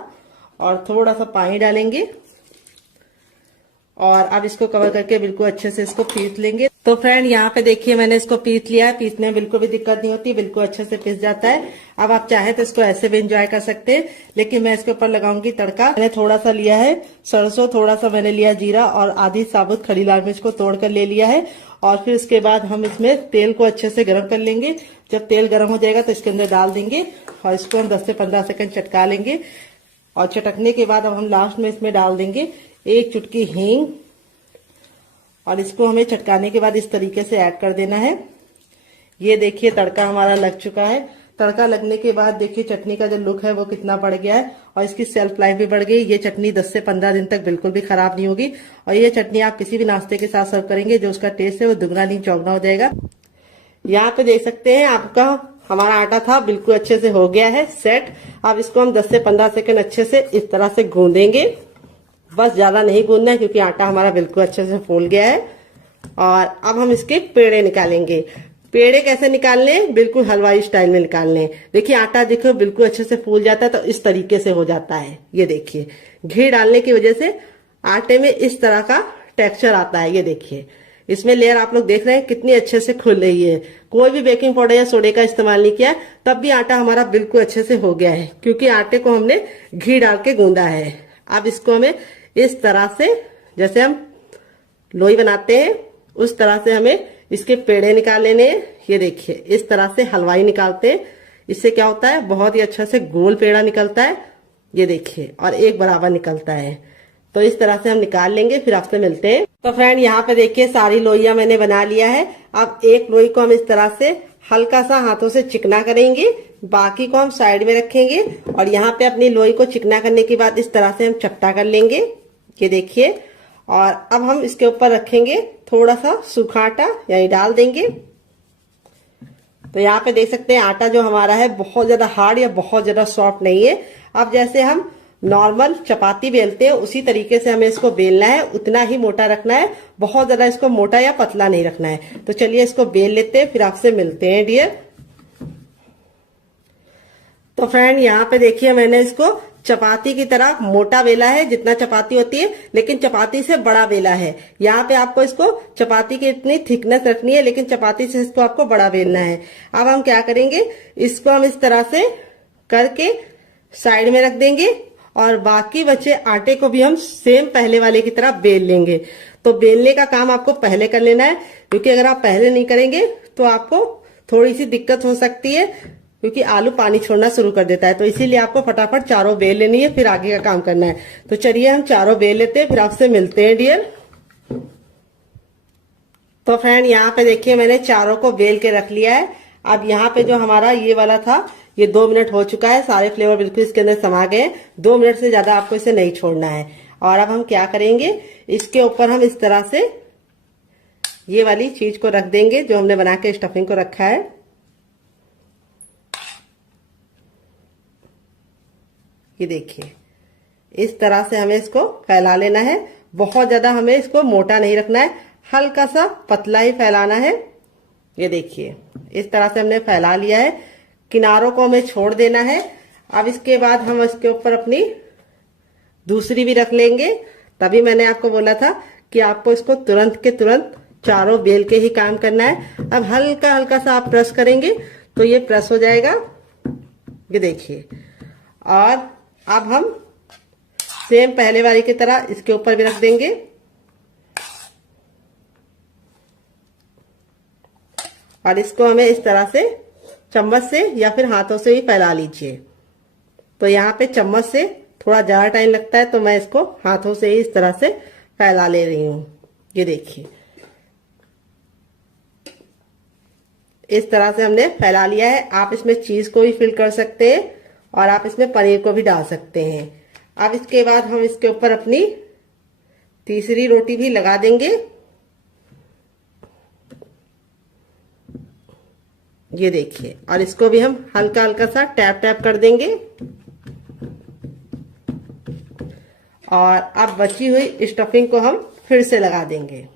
और थोड़ा सा पानी डालेंगे, और अब इसको कवर करके बिल्कुल अच्छे से इसको पीस लेंगे। तो फ्रेंड यहाँ पे देखिए मैंने इसको पीस लिया है। पीसने में बिल्कुल भी दिक्कत नहीं होती, बिल्कुल अच्छे से पीस जाता है। अब आप चाहे तो इसको ऐसे भी एंजॉय कर सकते हैं, लेकिन मैं इसके ऊपर लगाऊंगी तड़का। मैंने थोड़ा सा लिया है सरसों, थोड़ा सा मैंने लिया जीरा, और आधी साबुत खड़ी लाल मिर्च को तोड़ कर ले लिया है। और फिर इसके बाद हम इसमें तेल को अच्छे से गर्म कर लेंगे। जब तेल गर्म हो जाएगा तो इसके अंदर डाल देंगे, और इसको हम 10 से 15 सेकंड चटका लेंगे। और चटकने के बाद अब हम लास्ट में इसमें डाल देंगे 1 चुटकी हींग, और इसको हमें चटकाने के बाद इस तरीके से ऐड कर देना है। ये देखिए तड़का हमारा लग चुका है। तड़का लगने के बाद देखिए चटनी का जो लुक है वो कितना बढ़ गया है, और इसकी सेल्फ लाइफ भी बढ़ गई। ये चटनी 10 से 15 दिन तक बिल्कुल भी खराब नहीं होगी, और ये चटनी आप किसी भी नाश्ते के साथ सर्व करेंगे, जो उसका टेस्ट है वो दुगना नहीं चौगुना हो जाएगा। यहाँ पे देख सकते हैं आपका हमारा आटा था बिल्कुल अच्छे से हो गया है सेट। अब इसको हम 10 से 15 सेकंड अच्छे से इस तरह से गूंदेंगे। बस ज्यादा नहीं गूंदना है, क्योंकि आटा हमारा बिल्कुल अच्छे से फूल गया है। और अब हम इसके पेड़े निकालेंगे। पेड़े कैसे निकालने, बिल्कुल हलवाई स्टाइल में निकालने। देखिए आटा देखो बिल्कुल अच्छे से फूल जाता है, तो इस तरीके से हो जाता है। ये देखिए घी डालने की वजह से आटे में इस तरह का टेक्सचर आता है। ये देखिए इसमें लेयर आप लोग देख रहे हैं कितनी अच्छे से खुल रही है। कोई भी बेकिंग पाउडर या सोडे का इस्तेमाल नहीं किया, तब भी आटा हमारा बिल्कुल अच्छे से हो गया है, क्योंकि आटे को हमने घी डाल के गूंदा है। अब इसको हमें इस तरह से, जैसे हम लोई बनाते हैं उस तरह से हमें इसके पेड़े निकाल लेने हैं। ये देखिए इस तरह से हलवाई निकालते हैं। इससे क्या होता है, बहुत ही अच्छा से गोल पेड़ा निकलता है। ये देखिए, और एक बराबर निकलता है। तो इस तरह से हम निकाल लेंगे, फिर आपसे मिलते हैं। तो फ्रेंड यहाँ पे देखिए सारी लोइयां मैंने बना लिया है। अब एक लोई को हम इस तरह से हल्का सा हाथों से चिकना करेंगे, बाकी को हम साइड में रखेंगे। और यहाँ पे अपनी लोई को चिकना करने के बाद इस तरह से हम चपटा कर लेंगे। ये देखिए, और अब हम इसके ऊपर रखेंगे थोड़ा सा सूखा आटा, यानी डाल देंगे। तो यहाँ पे देख सकते हैं आटा जो हमारा है बहुत ज्यादा हार्ड या बहुत ज्यादा सॉफ्ट नहीं है। अब जैसे हम नॉर्मल चपाती बेलते हैं उसी तरीके से हमें इसको बेलना है, उतना ही मोटा रखना है, बहुत ज्यादा इसको मोटा या पतला नहीं रखना है। तो चलिए इसको बेल लेते हैं, फिर आपसे मिलते हैं डियर। तो फ्रेंड यहाँ पे देखिए मैंने इसको चपाती की तरह मोटा बेला है, जितना चपाती होती है, लेकिन चपाती से बड़ा बेला है। यहाँ पे आपको इसको चपाती की इतनी थिकनेस रखनी है, लेकिन चपाती से इसको आपको बड़ा बेलना है। अब हम क्या करेंगे, इसको हम इस तरह से करके साइड में रख देंगे, और बाकी बचे आटे को भी हम सेम पहले वाले की तरह बेल लेंगे। तो बेलने का काम आपको पहले कर लेना है, क्योंकि अगर आप पहले नहीं करेंगे तो आपको थोड़ी सी दिक्कत हो सकती है, क्योंकि आलू पानी छोड़ना शुरू कर देता है। तो इसीलिए आपको फटाफट चारों बेल लेनी है, फिर आगे का काम करना है। तो चलिए हम चारों बेल लेते हैं, फिर आपसे मिलते हैं डियर। तो फ्रेंड यहाँ पे देखिए मैंने चारों को बेल के रख लिया है। अब यहाँ पे जो हमारा ये वाला था, ये 2 मिनट हो चुका है, सारे फ्लेवर बिल्कुल इसके अंदर समा गए। 2 मिनट से ज्यादा आपको इसे नहीं छोड़ना है। और अब हम क्या करेंगे, इसके ऊपर हम इस तरह से ये वाली चीज को रख देंगे जो हमने बना के स्टफिंग को रखा है। ये देखिए इस तरह से हमें इसको फैला लेना है। बहुत ज्यादा हमें इसको मोटा नहीं रखना है, हल्का सा पतला ही फैलाना है। ये देखिए इस तरह से हमने फैला लिया है, किनारों को हमें छोड़ देना है। अब इसके बाद हम इसके ऊपर अपनी दूसरी भी रख लेंगे। तभी मैंने आपको बोला था कि आपको इसको तुरंत के तुरंत चारों बेल के ही काम करना है। अब हल्का हल्का सा आप प्रेस करेंगे तो ये प्रेस हो जाएगा, ये देखिए। और अब हम सेम पहले वाली की तरह इसके ऊपर भी रख देंगे और इसको हमें इस तरह से चम्मच से या फिर हाथों से ही फैला लीजिए। तो यहाँ पे चम्मच से थोड़ा ज्यादा टाइम लगता है, तो मैं इसको हाथों से ही इस तरह से फैला ले रही हूँ। ये देखिए इस तरह से हमने फैला लिया है। आप इसमें चीज को भी फिल कर सकते हैं और आप इसमें पनीर को भी डाल सकते हैं। अब इसके बाद हम इसके ऊपर अपनी तीसरी रोटी भी लगा देंगे। ये देखिए, और इसको भी हम हल्का हल्का सा टैप टैप कर देंगे। और अब बची हुई स्टफिंग को हम फिर से लगा देंगे।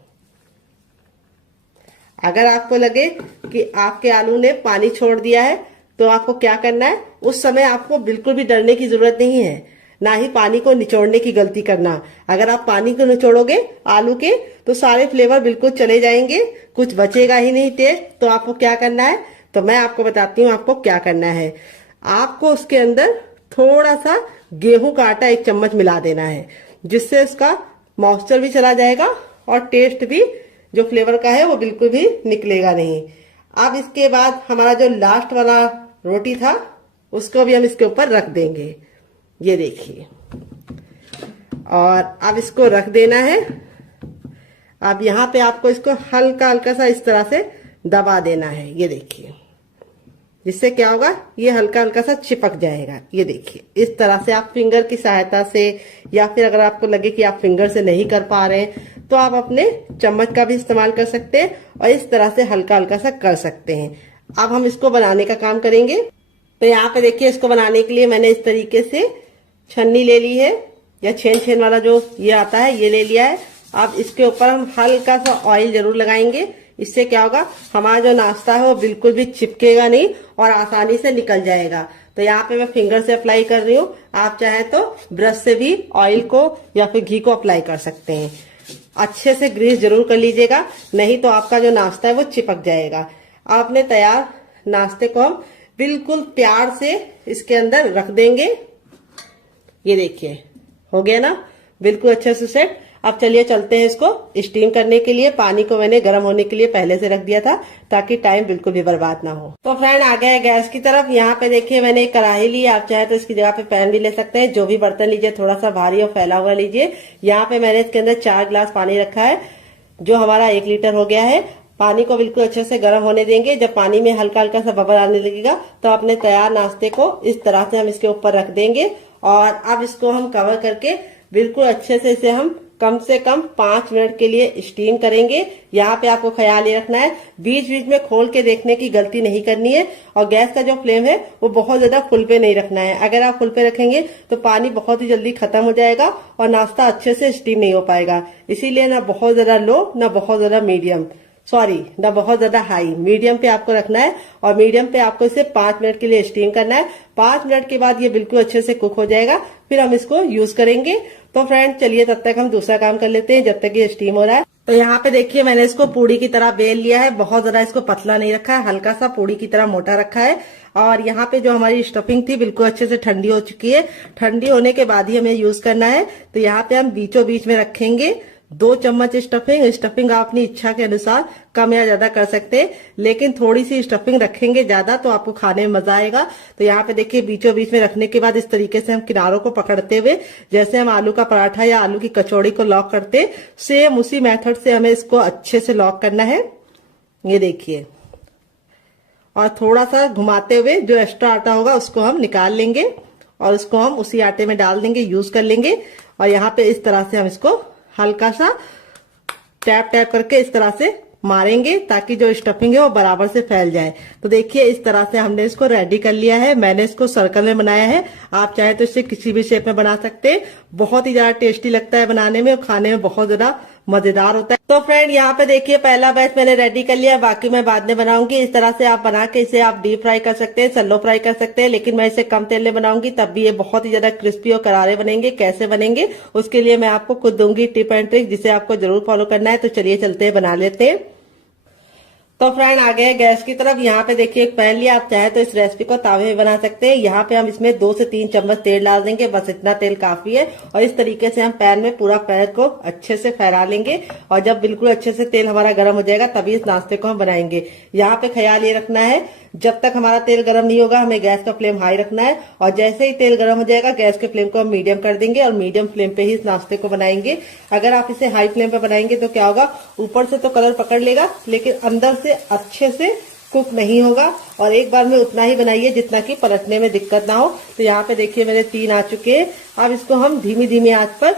अगर आपको लगे कि आपके आलू ने पानी छोड़ दिया है तो आपको क्या करना है, उस समय आपको बिल्कुल भी डरने की जरूरत नहीं है, ना ही पानी को निचोड़ने की गलती करना। अगर आप पानी को निचोड़ोगे आलू के तो सारे फ्लेवर बिल्कुल चले जाएंगे, कुछ बचेगा ही नहीं टेस्ट। तो आपको क्या करना है, तो मैं आपको बताती हूँ आपको क्या करना है। आपको उसके अंदर थोड़ा सा गेहूं का आटा 1 चम्मच मिला देना है, जिससे उसका मॉइस्चर भी चला जाएगा और टेस्ट भी जो फ्लेवर का है वो बिल्कुल भी निकलेगा नहीं। अब इसके बाद हमारा जो लास्ट वाला रोटी था उसको भी हम इसके ऊपर रख देंगे। ये देखिए, और अब इसको रख देना है। अब यहाँ पे आपको इसको हल्का हल्का सा इस तरह से दबा देना है। ये देखिए, जिससे क्या होगा, ये हल्का हल्का सा चिपक जाएगा। ये देखिए, इस तरह से आप फिंगर की सहायता से, या फिर अगर आपको लगे कि आप फिंगर से नहीं कर पा रहे हैं तो आप अपने चम्मच का भी इस्तेमाल कर सकते हैं और इस तरह से हल्का हल्का सा कर सकते हैं। अब हम इसको बनाने का काम करेंगे। तो यहाँ पे देखिए, इसको बनाने के लिए मैंने इस तरीके से छन्नी ले ली है, या छेन छेन वाला जो ये आता है ये ले लिया है। अब इसके ऊपर हम हल्का सा ऑयल जरूर लगाएंगे। इससे क्या होगा, हमारा जो नाश्ता है वो बिल्कुल भी चिपकेगा नहीं और आसानी से निकल जाएगा। तो यहाँ पे मैं फिंगर से अप्लाई कर रही हूँ, आप चाहे तो ब्रश से भी ऑयल को या फिर घी को अप्लाई कर सकते हैं। अच्छे से ग्रीस जरूर कर लीजिएगा, नहीं तो आपका जो नाश्ता है वो चिपक जाएगा। आपने तैयार नाश्ते को हम बिल्कुल प्यार से इसके अंदर रख देंगे। ये देखिए, हो गया ना बिल्कुल अच्छे से सेट। अब चलिए चलते हैं इसको स्टीम करने के लिए। पानी को मैंने गर्म होने के लिए पहले से रख दिया था ताकि टाइम बिल्कुल भी बर्बाद ना हो। तो फ्रेंड आ गया है गैस की तरफ। यहाँ पे देखिए मैंने एक कढ़ाई ली, आप चाहे तो इसकी जगह पे पैन भी ले सकते हैं। जो भी बर्तन लीजिए थोड़ा सा भारी और फैला हुआ लीजिए। यहाँ पे मैंने इसके अंदर 4 गिलास पानी रखा है, जो हमारा 1 लीटर हो गया है। पानी को बिल्कुल अच्छे से गर्म होने देंगे। जब पानी में हल्का हल्का सा बबल आने लगेगा तो अपने तैयार नाश्ते को इस तरह से हम इसके ऊपर रख देंगे। और अब इसको हम कवर करके बिल्कुल अच्छे से इसे हम कम से कम 5 मिनट के लिए स्टीम करेंगे। यहाँ पे आपको ख्याल ये रखना है, बीच बीच में खोल के देखने की गलती नहीं करनी है। और गैस का जो फ्लेम है वो बहुत ज्यादा फुल पे नहीं रखना है। अगर आप फुल पे रखेंगे तो पानी बहुत ही जल्दी खत्म हो जाएगा और नाश्ता अच्छे से स्टीम नहीं हो पाएगा। इसीलिए ना बहुत ज्यादा लो, ना बहुत ज्यादा मीडियम, ना बहुत ज्यादा हाई, मीडियम पे आपको रखना है। और मीडियम पे आपको इसे 5 मिनट के लिए स्टीम करना है। 5 मिनट के बाद ये बिल्कुल अच्छे से कुक हो जाएगा, फिर हम इसको यूज करेंगे। तो फ्रेंड चलिए तब तक हम दूसरा काम कर लेते हैं जब तक ये स्टीम हो रहा है। तो यहाँ पे देखिए मैंने इसको पूड़ी की तरह बेल लिया है। बहुत ज्यादा इसको पतला नहीं रखा है, हल्का सा पूड़ी की तरह मोटा रखा है। और यहाँ पे जो हमारी स्टफिंग थी बिल्कुल अच्छे से ठंडी हो चुकी है। ठंडी होने के बाद ही हमें यूज करना है। तो यहाँ पे हम बीचों बीच में रखेंगे 2 चम्मच स्टफिंग आप अपनी इच्छा के अनुसार कम या ज्यादा कर सकते हैं, लेकिन थोड़ी सी स्टफिंग रखेंगे ज्यादा तो आपको खाने में मजा आएगा। तो यहाँ पे देखिए बीचों बीच में रखने के बाद इस तरीके से हम किनारों को पकड़ते हुए, जैसे हम आलू का पराठा या आलू की कचौड़ी को लॉक करते, सेम उसी मेथड से हमें इसको अच्छे से लॉक करना है। ये देखिए, और थोड़ा सा घुमाते हुए जो एक्स्ट्रा आटा होगा उसको हम निकाल लेंगे और उसको हम उसी आटे में डाल देंगे, यूज कर लेंगे। और यहाँ पे इस तरह से हम इसको हल्का सा टैप टैप करके इस तरह से मारेंगे ताकि जो स्टफिंग है वो बराबर से फैल जाए। तो देखिए इस तरह से हमने इसको रेडी कर लिया है। मैंने इसको सर्कल में बनाया है, आप चाहे तो इसे किसी भी शेप में बना सकते हैं। बहुत ही ज्यादा टेस्टी लगता है बनाने में और खाने में बहुत ज्यादा मजेदार होता है। तो फ्रेंड यहाँ पे देखिए पहला बैच मैंने रेडी कर लिया, बाकी मैं बाद में बनाऊंगी। इस तरह से आप बना के इसे आप डीप फ्राई कर सकते हैं, सैलो फ्राई कर सकते हैं, लेकिन मैं इसे कम तेल में बनाऊंगी, तब भी ये बहुत ही ज्यादा क्रिस्पी और करारे बनेंगे। कैसे बनेंगे उसके लिए मैं आपको खुद दूंगी टिप एंड ट्रिक, जिसे आपको जरूर फॉलो करना है। तो चलिए चलते हैं, बना लेते हैं। तो फ्रेंड आ गए गैस की तरफ। यहाँ पे देखिए एक पैन लिया, आप चाहे तो इस रेसिपी को तावे में बना सकते हैं। यहाँ पे हम इसमें 2 से 3 चम्मच तेल डाल देंगे, बस इतना तेल काफी है। और इस तरीके से हम पैन में पूरा पैन को अच्छे से फैला लेंगे, और जब बिल्कुल अच्छे से तेल हमारा गर्म हो जाएगा तभी इस नाश्ते को हम बनाएंगे। यहाँ पे ख्याल ये रखना है, जब तक हमारा तेल गर्म नहीं होगा हमें गैस का फ्लेम हाई रखना है, और जैसे ही तेल गर्म हो जाएगा गैस के फ्लेम को हम मीडियम कर देंगे, और मीडियम फ्लेम पे ही इस नाश्ते को बनाएंगे। अगर आप इसे हाई फ्लेम पे बनाएंगे तो क्या होगा, ऊपर से तो कलर पकड़ लेगा लेकिन अंदर से अच्छे से कुक नहीं होगा। और एक बार में उतना ही बनाइए जितना कि पलटने में दिक्कत ना हो। तो यहाँ पे देखिए मेरे 3 आ चुके हैं। अब इसको हम धीमी धीमी आंच पर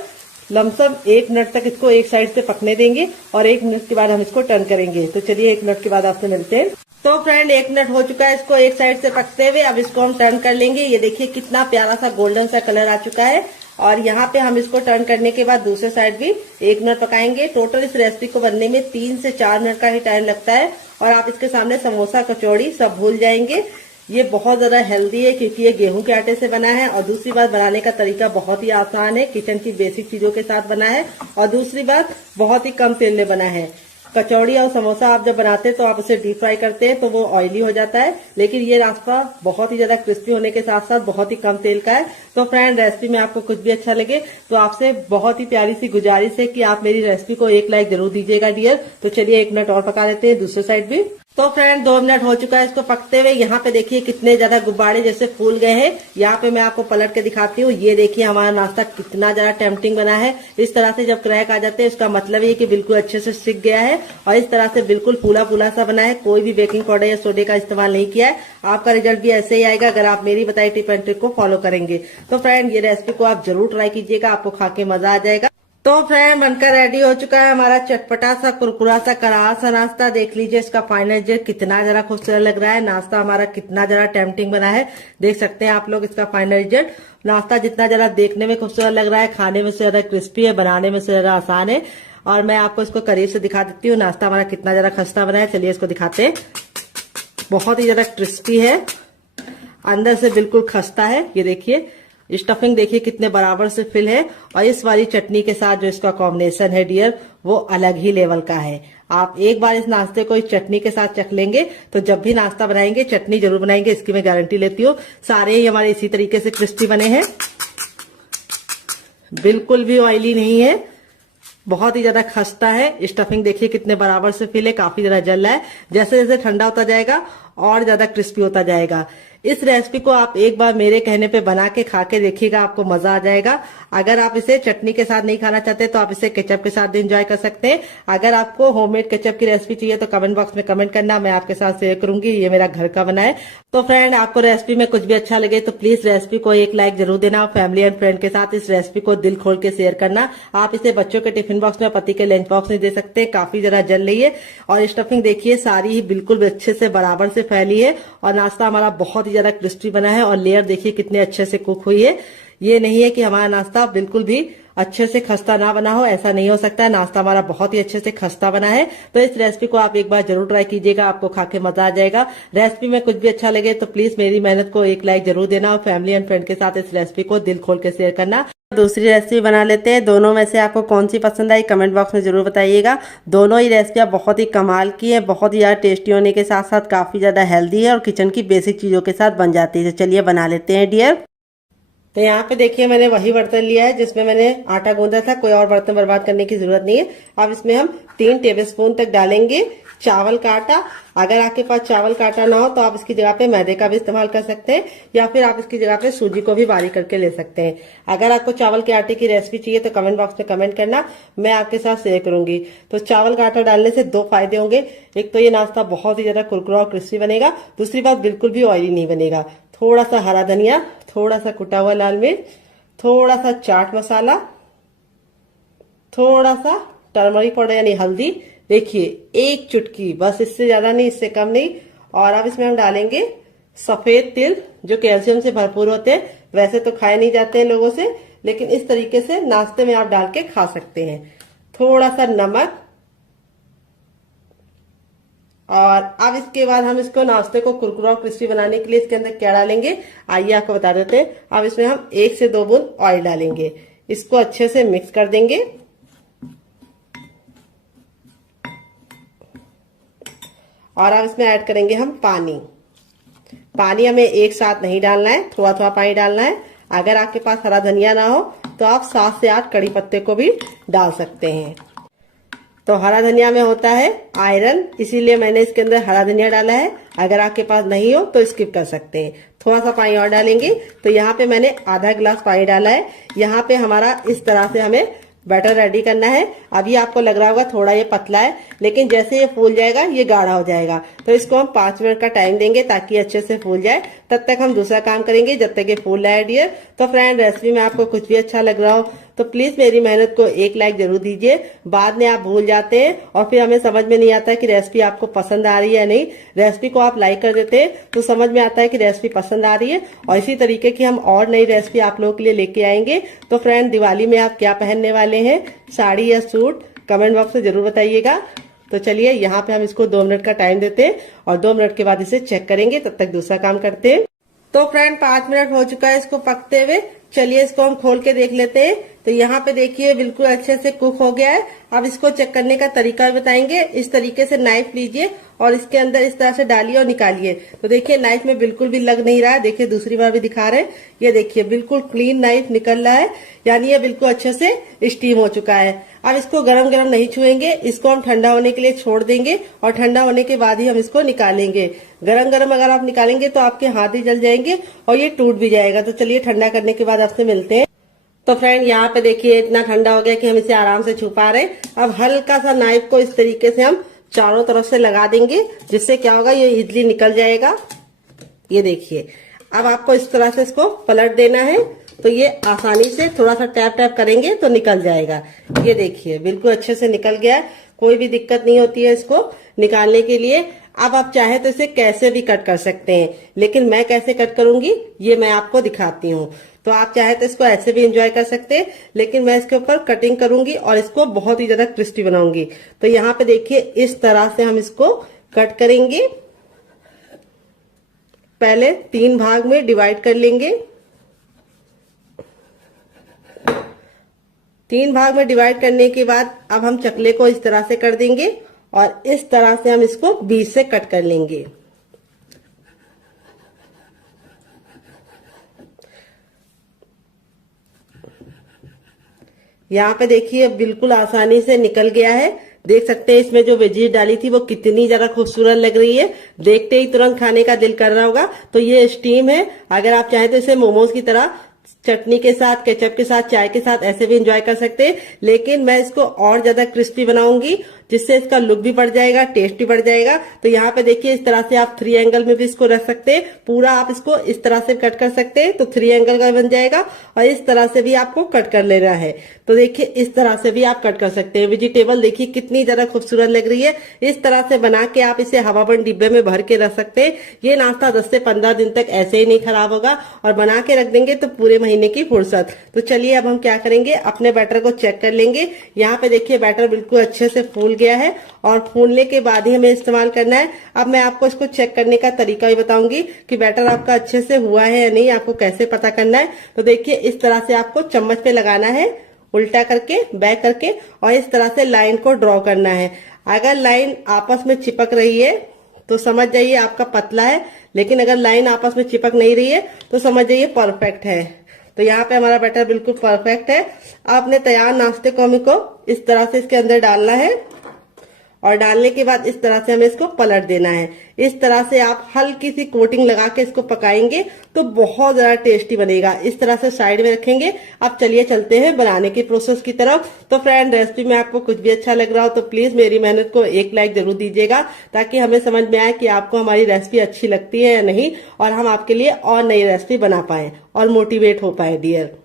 लमसम 1 मिनट तक इसको एक साइड से पकने देंगे, और 1 मिनट के बाद हम इसको टर्न करेंगे। तो चलिए 1 मिनट के बाद आपसे मिलते हैं। तो फ्रेंड 1 मिनट हो चुका है इसको एक साइड से पकते हुए। अब इसको हम टर्न कर लेंगे। ये देखिए कितना प्यारा सा गोल्डन सा कलर आ चुका है, और यहाँ पे हम इसको टर्न करने के बाद दूसरे साइड भी 1 मिनट पकाएंगे। टोटल इस रेसिपी को बनने में 3 से 4 मिनट का ही टाइम लगता है, और आप इसके सामने समोसा कचौड़ी सब भूल जाएंगे। ये बहुत ज्यादा हेल्दी है क्योंकि ये गेहूं के आटे से बना है, और दूसरी बात बनाने का तरीका बहुत ही आसान है, किचन की बेसिक चीजों के साथ बना है, और दूसरी बात बहुत ही कम तेल में बना है। कचौड़ी और समोसा आप जब बनाते हैं तो आप उसे डीप फ्राई करते हैं तो वो ऑयली हो जाता है, लेकिन ये नाश्ता बहुत ही ज्यादा क्रिस्पी होने के साथ साथ बहुत ही कम तेल का है। तो फ्रेंड रेसिपी में आपको कुछ भी अच्छा लगे तो आपसे बहुत ही प्यारी सी गुजारिश है कि आप मेरी रेसिपी को एक लाइक जरूर दीजिएगा डियर। तो चलिए 1 मिनट और पका लेते हैं दूसरे साइड भी। तो फ्रेंड 2 मिनट हो चुका है इसको पकते हुए। यहाँ पे देखिए कितने ज्यादा गुब्बारे जैसे फूल गए हैं। यहाँ पे मैं आपको पलट के दिखाती हूँ। ये देखिए हमारा नाश्ता कितना ज्यादा टेम्पटिंग बना है। इस तरह से जब क्रैक आ जाते हैं उसका मतलब ये कि बिल्कुल अच्छे से सिक गया है, और इस तरह से बिल्कुल फूला फूला सा बना है। कोई भी बेकिंग पाउडर या सोडे का इस्तेमाल नहीं किया है। आपका रिजल्ट भी ऐसे ही आएगा अगर आप मेरी बताई टिप एंड ट्रिक को फॉलो करेंगे। तो फ्रेंड ये रेसिपी को आप जरूर ट्राई कीजिएगा, आपको खा के मजा आ जाएगा। तो फ्रेंड बनकर रेडी हो चुका है हमारा चटपटा सा कुरकुरा सा करारा सा नाश्ता। देख लीजिए इसका फाइनल रिजल्ट कितना जरा खूबसूरत लग रहा है। नाश्ता हमारा कितना जरा टेम्पटिंग बना है, देख सकते हैं आप लोग इसका फाइनल रिजल्ट। नाश्ता जितना जरा देखने में खूबसूरत लग रहा है, खाने में से ज्यादा क्रिस्पी है, बनाने में से ज्यादा आसान है। और मैं आपको इसको करीब से दिखा देती हूँ नाश्ता हमारा कितना जरा खस्ता बना है। चलिए इसको दिखाते हैं। बहुत ही ज्यादा क्रिस्पी है, अंदर से बिल्कुल खस्ता है। ये देखिए स्टफिंग देखिए कितने बराबर से फिल है, और इस वाली चटनी के साथ जो इसका कॉम्बिनेशन है डियर वो अलग ही लेवल का है। आप एक बार इस नाश्ते को इस चटनी के साथ चख लेंगे तो जब भी नाश्ता बनाएंगे चटनी जरूर बनाएंगे, इसकी मैं गारंटी लेती हूँ। सारे ही हमारे इसी तरीके से क्रिस्पी बने हैं, बिल्कुल भी ऑयली नहीं है, बहुत ही ज्यादा खस्ता है। स्टफिंग देखिए कितने बराबर से फिल है, काफी ज्यादा जल रहा है। जैसे जैसे ठंडा होता जाएगा और ज्यादा क्रिस्पी होता जाएगा। इस रेसिपी को आप एक बार मेरे कहने पे बना के खा के देखिएगा, आपको मजा आ जाएगा। अगर आप इसे चटनी के साथ नहीं खाना चाहते तो आप इसे केचप के साथ भी एंजॉय कर सकते हैं। अगर आपको होममेड केचप की रेसिपी चाहिए तो कमेंट बॉक्स में कमेंट करना, मैं आपके साथ शेयर करूंगी। ये मेरा घर का बना है। तो फ्रेंड आपको रेसिपी में कुछ भी अच्छा लगे तो प्लीज रेसिपी को एक लाइक जरूर देना, और फैमिली एंड फ्रेंड के साथ इस रेसिपी को दिल खोल के शेयर करना। आप इसे बच्चों के टिफिन बॉक्स में, पति के लंच बॉक्स में दे सकते हैं। काफी जरा जल रही है, और स्टफिंग देखिए सारी ही बिल्कुल अच्छे से बराबर से फैली है, और नाश्ता हमारा बहुत ही ज्यादा क्रिस्पी बना है, और लेयर देखिए कितने अच्छे से कुक हुई है। ये नहीं है कि हमारा नाश्ता बिल्कुल भी अच्छे से खस्ता ना बना हो, ऐसा नहीं हो सकता। नाश्ता हमारा बहुत ही अच्छे से खस्ता बना है। तो इस रेसिपी को आप एक बार जरूर ट्राई कीजिएगा, आपको खा के मजा आ जाएगा। रेसिपी में कुछ भी अच्छा लगे तो प्लीज मेरी मेहनत को एक लाइक जरूर देना, और फैमिली एंड फ्रेंड के साथ इस रेसिपी को दिल खोल के शेयर करना। दूसरी रेसिपी बना लेते हैं। दोनों में से आपको कौन सी पसंद आई कमेंट बॉक्स में जरूर बताइएगा। दोनों ही रेसिपियां बहुत ही कमाल की है, बहुत ही ज्यादा टेस्टी होने के साथ साथ काफी ज्यादा हेल्दी है, और किचन की बेसिक चीजों के साथ बन जाती है। तो चलिए बना लेते हैं डियर। तो यहाँ पे देखिए मैंने वही बर्तन लिया है जिसमें मैंने आटा गूंदा था, कोई और बर्तन बर्बाद करने की जरूरत नहीं है। अब इसमें हम 3 टेबलस्पून तक डालेंगे चावल का आटा। अगर आपके पास चावल का आटा ना हो तो आप इसकी जगह पे मैदे का भी इस्तेमाल कर सकते हैं, या फिर आप इसकी जगह पे सूजी को भी बारीक करके ले सकते हैं। अगर आपको चावल के आटे की रेसिपी चाहिए तो कमेंट बॉक्स में कमेंट करना, मैं आपके साथ शेयर करूंगी। तो चावल का आटा डालने से 2 फायदे होंगे। एक तो ये नाश्ता बहुत ही ज्यादा कुरकुरा और क्रिस्पी बनेगा, दूसरी बात बिल्कुल भी ऑयली नहीं बनेगा। थोड़ा सा हरा धनिया, थोड़ा सा कुटा हुआ लाल मिर्च, थोड़ा सा चाट मसाला, थोड़ा सा टर्मरिक पाउडर यानी हल्दी, देखिए 1 चुटकी, बस इससे ज्यादा नहीं, इससे कम नहीं। और अब इसमें हम डालेंगे सफेद तिल जो कैल्शियम से भरपूर होते हैं। वैसे तो खाए नहीं जाते हैं लोगों से, लेकिन इस तरीके से नाश्ते में आप डाल के खा सकते हैं। थोड़ा सा नमक, और अब इसके बाद हम इसको नाश्ते को कुरकुरा और क्रिस्पी बनाने के लिए इसके अंदर क्या डालेंगे आइए आपको बता देते हैं। अब इसमें हम 1 से 2 बूंद ऑयल डालेंगे, इसको अच्छे से मिक्स कर देंगे। और अब इसमें ऐड करेंगे हम पानी। पानी हमें एक साथ नहीं डालना है, थोड़ा थोड़ा पानी डालना है। अगर आपके पास हरा धनिया ना हो तो आप 7 से 8 कड़ी पत्ते को भी डाल सकते हैं। तो हरा धनिया में होता है आयरन, इसीलिए मैंने इसके अंदर हरा धनिया डाला है। अगर आपके पास नहीं हो तो स्किप कर सकते हैं। थोड़ा सा पानी और डालेंगे। तो यहाँ पे मैंने आधा गिलास पानी डाला है। यहाँ पे हमारा इस तरह से हमें बैटर रेडी करना है। अभी आपको लग रहा होगा थोड़ा ये पतला है, लेकिन जैसे ये फूल जाएगा ये गाढ़ा हो जाएगा। तो इसको हम 5 मिनट का टाइम देंगे ताकि अच्छे से फूल जाए। तब तक हम दूसरा काम करेंगे जब तक ये फूल रहा है डियर। तो फ्रेंड, रेसिपी में आपको कुछ भी अच्छा लग रहा हो तो प्लीज मेरी मेहनत को एक लाइक जरूर दीजिए। बाद में आप भूल जाते हैं और फिर हमें समझ में नहीं आता कि रेसिपी आपको पसंद आ रही है या नहीं। रेसिपी को आप लाइक कर देते हैं तो समझ में आता है कि रेसिपी पसंद आ रही है। और इसी तरीके की हम और नई रेसिपी आप लोगों के लिए लेके आएंगे। तो फ्रेंड, दिवाली में आप क्या पहनने वाले हैं, साड़ी या सूट, कमेंट बॉक्स में जरूर बताइएगा। तो चलिए यहाँ पे हम इसको 2 मिनट का टाइम देते हैं और 2 मिनट के बाद इसे चेक करेंगे। तब तक दूसरा काम करते हैं। तो फ्रेंड, 5 मिनट हो चुका है इसको पकते हुए। चलिए इसको हम खोल के देख लेते हैं। तो यहाँ पे देखिए बिल्कुल अच्छे से कुक हो गया है। अब इसको चेक करने का तरीका भी बताएंगे। इस तरीके से नाइफ लीजिए और इसके अंदर इस तरह से डालिए और निकालिए। तो देखिए नाइफ में बिल्कुल भी लग नहीं रहा है। देखिए दूसरी बार भी दिखा रहे हैं, ये देखिए बिल्कुल क्लीन नाइफ निकल रहा है, यानी ये बिल्कुल अच्छे से स्टीम हो चुका है। अब इसको गरम गरम नहीं छुएंगे, इसको हम ठंडा होने के लिए छोड़ देंगे और ठंडा होने के बाद ही हम इसको निकालेंगे। गरम गरम अगर आप निकालेंगे तो आपके हाथ ही जल जाएंगे और ये टूट भी जाएगा। तो चलिए ठंडा करने के बाद आपसे मिलते हैं। तो फ्रेंड, यहाँ पे देखिए इतना ठंडा हो गया कि हम इसे आराम से छू पा रहे हैं। अब हल्का सा नाइफ को इस तरीके से हम चारों तरफ से लगा देंगे, जिससे क्या होगा ये इजली निकल जाएगा। ये देखिए, अब आपको इस तरह से इसको पलट देना है। तो ये आसानी से थोड़ा सा टैप टैप करेंगे तो निकल जाएगा। ये देखिए बिल्कुल अच्छे से निकल गया, कोई भी दिक्कत नहीं होती है इसको निकालने के लिए। अब आप चाहे तो इसे कैसे भी कट कर सकते हैं, लेकिन मैं कैसे कट करूंगी ये मैं आपको दिखाती हूँ। तो आप चाहे तो इसको ऐसे भी एंजॉय कर सकते हैं, लेकिन मैं इसके ऊपर कटिंग करूंगी और इसको बहुत ही ज्यादा क्रिस्पी बनाऊंगी। तो यहाँ पे देखिए इस तरह से हम इसको कट करेंगे। पहले 3 भाग में डिवाइड कर लेंगे। 3 भाग में डिवाइड करने के बाद अब हम चकले को इस तरह से कर देंगे और इस तरह से हम इसको बीच से कट कर लेंगे। यहाँ पे देखिए बिल्कुल आसानी से निकल गया है। देख सकते हैं इसमें जो वेजीज डाली थी वो कितनी ज्यादा खूबसूरत लग रही है। देखते ही तुरंत खाने का दिल कर रहा होगा। तो ये स्टीम है। अगर आप चाहें तो इसे मोमोज की तरह चटनी के साथ, केचप के साथ, चाय के साथ ऐसे भी एंजॉय कर सकते हैं, लेकिन मैं इसको और ज्यादा क्रिस्पी बनाऊंगी, जिससे इसका लुक भी बढ़ जाएगा, टेस्ट भी बढ़ जाएगा। तो यहाँ पे देखिए इस तरह से आप 3 एंगल में भी इसको रख सकते हैं। पूरा आप इसको इस तरह से कट कर सकते हैं तो 3 एंगल का बन जाएगा। और इस तरह से भी आपको कट कर लेना है। तो देखिए इस तरह से भी आप कट कर सकते हैं। वेजिटेबल देखिए कितनी ज्यादा खूबसूरत लग रही है। इस तरह से बना के आप इसे हवाबंद डिब्बे में भर के रख सकते हैं। ये नाश्ता 10 से 15 दिन तक ऐसे ही नहीं खराब होगा और बना के रख देंगे तो पूरे महीने की फुर्सत। तो चलिए अब हम क्या करेंगे, अपने बैटर को चेक कर लेंगे। यहाँ पे देखिए बैटर बिल्कुल अच्छे से फूल गया है और फूलने के बाद ही हमें इस्तेमाल करना है। अब मैं आपको इसको चेक करने का तरीका भी बताऊंगी कि बैटर आपका अच्छे से हुआ है या नहीं, आपको कैसे पता करना है। तो देखिए इस तरह से आपको चम्मच पे लगाना है, उल्टा करके, बैक करके, और इस तरह से लाइन को ड्रॉ करना है। अगर लाइन आपस में चिपक रही है तो समझ जाइए आपका पतला है, लेकिन अगर लाइन आपस में चिपक नहीं रही है तो समझ जाइए परफेक्ट है। तो यहाँ पे हमारा बैटर बिल्कुल परफेक्ट है। अब अपने तैयार नाश्ते को हमें को इस तरह से इसके अंदर डालना है और डालने के बाद इस तरह से हमें इसको पलट देना है। इस तरह से आप हल्की सी कोटिंग लगा के इसको पकाएंगे तो बहुत ज्यादा टेस्टी बनेगा। इस तरह से साइड में रखेंगे। अब चलिए चलते हैं बनाने की प्रोसेस की तरफ। तो फ्रेंड, रेसिपी में आपको कुछ भी अच्छा लग रहा हो तो प्लीज मेरी मेहनत को एक लाइक जरूर दीजिएगा, ताकि हमें समझ में आए कि आपको हमारी रेसिपी अच्छी लगती है या नहीं, और हम आपके लिए और नई रेसिपी बना पाए और मोटिवेट हो पाए डियर।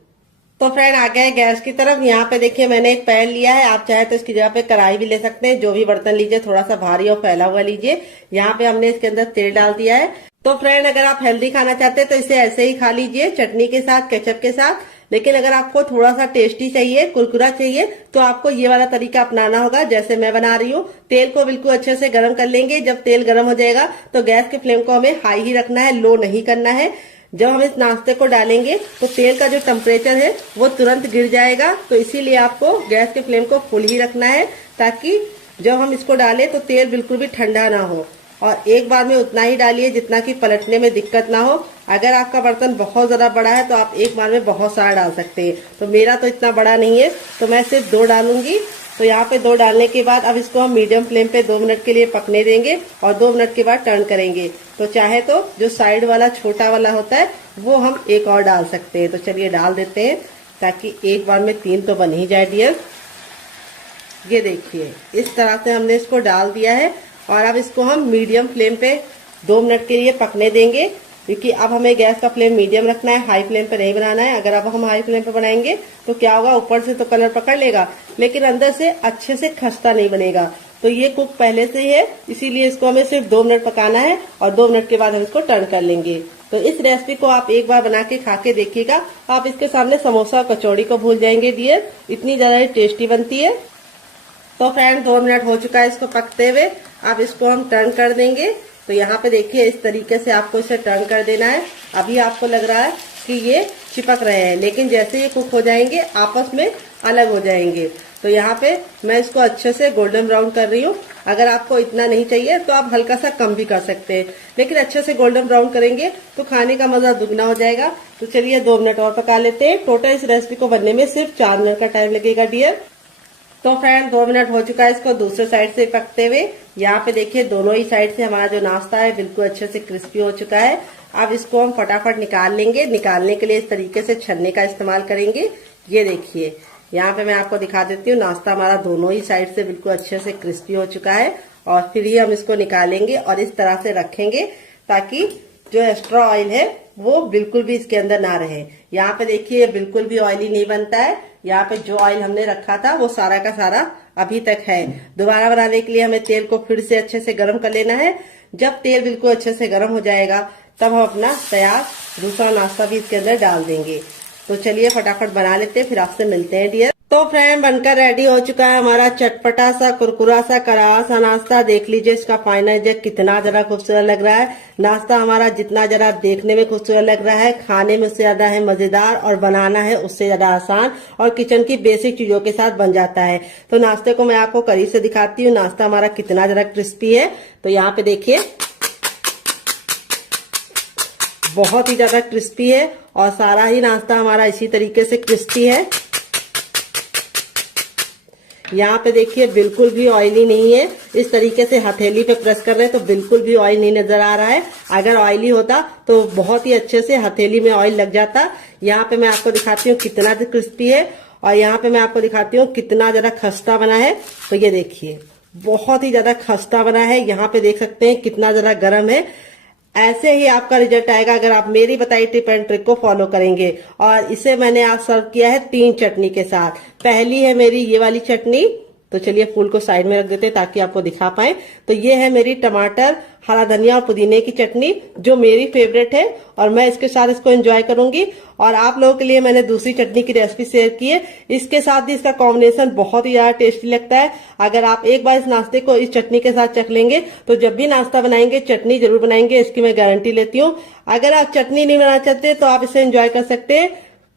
तो फ्रेंड आ गए गैस की तरफ। यहाँ पे देखिए मैंने एक पैन लिया है, आप चाहे तो इसकी जगह पे कढ़ाई भी ले सकते हैं। जो भी बर्तन लीजिए थोड़ा सा भारी और फैला हुआ लीजिए। यहाँ पे हमने इसके अंदर तेल डाल दिया है। तो फ्रेंड अगर आप हेल्दी खाना चाहते हैं तो इसे ऐसे ही खा लीजिए, चटनी के साथ, केचप के साथ। लेकिन अगर आपको थोड़ा सा टेस्टी चाहिए, कुरकुरा चाहिए, तो आपको ये वाला तरीका अपनाना होगा जैसे मैं बना रही हूँ। तेल को बिल्कुल अच्छे से गर्म कर लेंगे। जब तेल गर्म हो जाएगा तो गैस के फ्लेम को हमें हाई ही रखना है, लो नहीं करना है। जब हम इस नाश्ते को डालेंगे तो तेल का जो टेम्परेचर है वो तुरंत गिर जाएगा। तो इसीलिए आपको गैस के फ्लेम को फुल ही रखना है, ताकि जब हम इसको डालें तो तेल बिल्कुल भी ठंडा ना हो। और एक बार में उतना ही डालिए जितना कि पलटने में दिक्कत ना हो। अगर आपका बर्तन बहुत ज्यादा बड़ा है तो आप एक बार में बहुत सारा डाल सकते हैं। तो मेरा तो इतना बड़ा नहीं है, तो मैं सिर्फ 2 डालूंगी। तो यहाँ पे 2 डालने के बाद अब इसको हम मीडियम फ्लेम पे 2 मिनट के लिए पकने देंगे और 2 मिनट के बाद टर्न करेंगे। तो चाहे तो जो साइड वाला छोटा वाला होता है वो हम एक और डाल सकते हैं। तो चलिए डाल देते हैं, ताकि एक बार में 3 तो बन ही जाए डियर। ये देखिए इस तरह से हमने इसको डाल दिया है और अब इसको हम मीडियम फ्लेम पे 2 मिनट के लिए पकने देंगे, क्योंकि अब हमें गैस का फ्लेम मीडियम रखना है, हाई फ्लेम पे नहीं बनाना है। अगर अब हम हाई फ्लेम पे बनाएंगे तो क्या होगा, ऊपर से तो कलर पकड़ लेगा लेकिन अंदर से अच्छे से खस्ता नहीं बनेगा। तो ये कुक पहले से ही है, इसीलिए इसको हमें सिर्फ 2 मिनट पकाना है और 2 मिनट के बाद हम इसको टर्न कर लेंगे। तो इस रेसिपी को आप एक बार बना के खा के देखिएगा, आप इसके सामने समोसा और कचौड़ी को भूल जाएंगे डियर, इतनी ज्यादा टेस्टी बनती है। तो फ्रेंड 2 मिनट हो चुका है इसको पकते हुए, अब इसको हम टर्न कर देंगे। तो यहाँ पे देखिए इस तरीके से आपको इसे टर्न कर देना है। अभी आपको लग रहा है कि ये चिपक रहे हैं, लेकिन जैसे ये कुक हो जाएंगे आपस में अलग हो जाएंगे। तो यहाँ पे मैं इसको अच्छे से गोल्डन ब्राउन कर रही हूँ। अगर आपको इतना नहीं चाहिए तो आप हल्का सा कम भी कर सकते हैं, लेकिन अच्छे से गोल्डन ब्राउन करेंगे तो खाने का मजा दुगना हो जाएगा। तो चलिए 2 मिनट और पका लेते हैं। टोटल इस रेसिपी को बनने में सिर्फ 4 मिनट का टाइम लगेगा डियर। तो फ्रेंड 2 मिनट हो चुका है इसको दूसरे साइड से पकते हुए। यहाँ पे देखिए दोनों ही साइड से हमारा जो नाश्ता है बिल्कुल अच्छे से क्रिस्पी हो चुका है। अब इसको हम फटाफट निकाल लेंगे। निकालने के लिए इस तरीके से छन्ने का इस्तेमाल करेंगे। ये देखिए यहाँ पे मैं आपको दिखा देती हूँ, नाश्ता हमारा दोनों ही साइड से बिल्कुल अच्छे से क्रिस्पी हो चुका है। और फिर ही हम इसको निकालेंगे और इस तरह से रखेंगे ताकि जो एक्स्ट्रा ऑयल है वो बिल्कुल भी इसके अंदर ना रहे। यहाँ पे देखिए बिल्कुल भी ऑयली नहीं बनता है। यहाँ पे जो ऑयल हमने रखा था वो सारा का सारा अभी तक है। दोबारा बनाने के लिए हमें तेल को फिर से अच्छे से गर्म कर लेना है। जब तेल बिल्कुल अच्छे से गर्म हो जाएगा तब हम अपना तैयार दूसरा नाश्ता भी इसके अंदर डाल देंगे। तो चलिए फटाफट बना लेते हैं, फिर आपसे मिलते हैं डियर। तो फ्रेंड बनकर रेडी हो चुका है हमारा चटपटा सा कुरकुरा सा करारा सा नाश्ता। देख लीजिए इसका फाइनल जग कितना जरा खूबसूरत लग रहा है। नाश्ता हमारा जितना जरा देखने में खूबसूरत लग रहा है, खाने में उससे ज्यादा है मजेदार और बनाना है उससे ज्यादा आसान और किचन की बेसिक चीजों के साथ बन जाता है। तो नाश्ते को मैं आपको करीब से दिखाती हूँ, नाश्ता हमारा कितना जरा क्रिस्पी है। तो यहाँ पे देखिए बहुत ही ज्यादा क्रिस्पी है और सारा ही नाश्ता हमारा इसी तरीके से क्रिस्पी है। यहाँ पे देखिए बिल्कुल भी ऑयली नहीं है। इस तरीके से हथेली पे प्रेस कर रहे हैं तो बिल्कुल भी ऑयल नहीं नजर आ रहा है। अगर ऑयली होता तो बहुत ही अच्छे से हथेली में ऑयल लग जाता। यहाँ पे मैं आपको दिखाती हूँ कितना क्रिस्पी है और यहाँ पे मैं आपको दिखाती हूँ कितना जरा खस्ता बना है। तो ये देखिए बहुत ही ज्यादा खस्ता बना है। यहाँ पे देख सकते हैं कितना जरा गर्म है। ऐसे ही आपका रिजल्ट आएगा अगर आप मेरी बताई टिप एंड ट्रिक को फॉलो करेंगे। और इसे मैंने आज सर्व किया है 3 चटनी के साथ। पहली है मेरी ये वाली चटनी, तो चलिए फूल को साइड में रख देते हैं ताकि आपको दिखा पाए। तो ये है मेरी टमाटर, हरा धनिया और पुदीने की चटनी जो मेरी फेवरेट है और मैं इसके साथ इसको एंजॉय करूंगी। और आप लोगों के लिए मैंने दूसरी चटनी की रेसिपी शेयर की है, इसके साथ भी इसका कॉम्बिनेशन बहुत ही ज्यादा टेस्टी लगता है। अगर आप एक बार इस नाश्ते को इस चटनी के साथ चख लेंगे तो जब भी नाश्ता बनाएंगे चटनी जरूर बनाएंगे, इसकी मैं गारंटी लेती हूँ। अगर आप चटनी नहीं बनाना चाहते तो आप इसे एंजॉय कर सकते हैं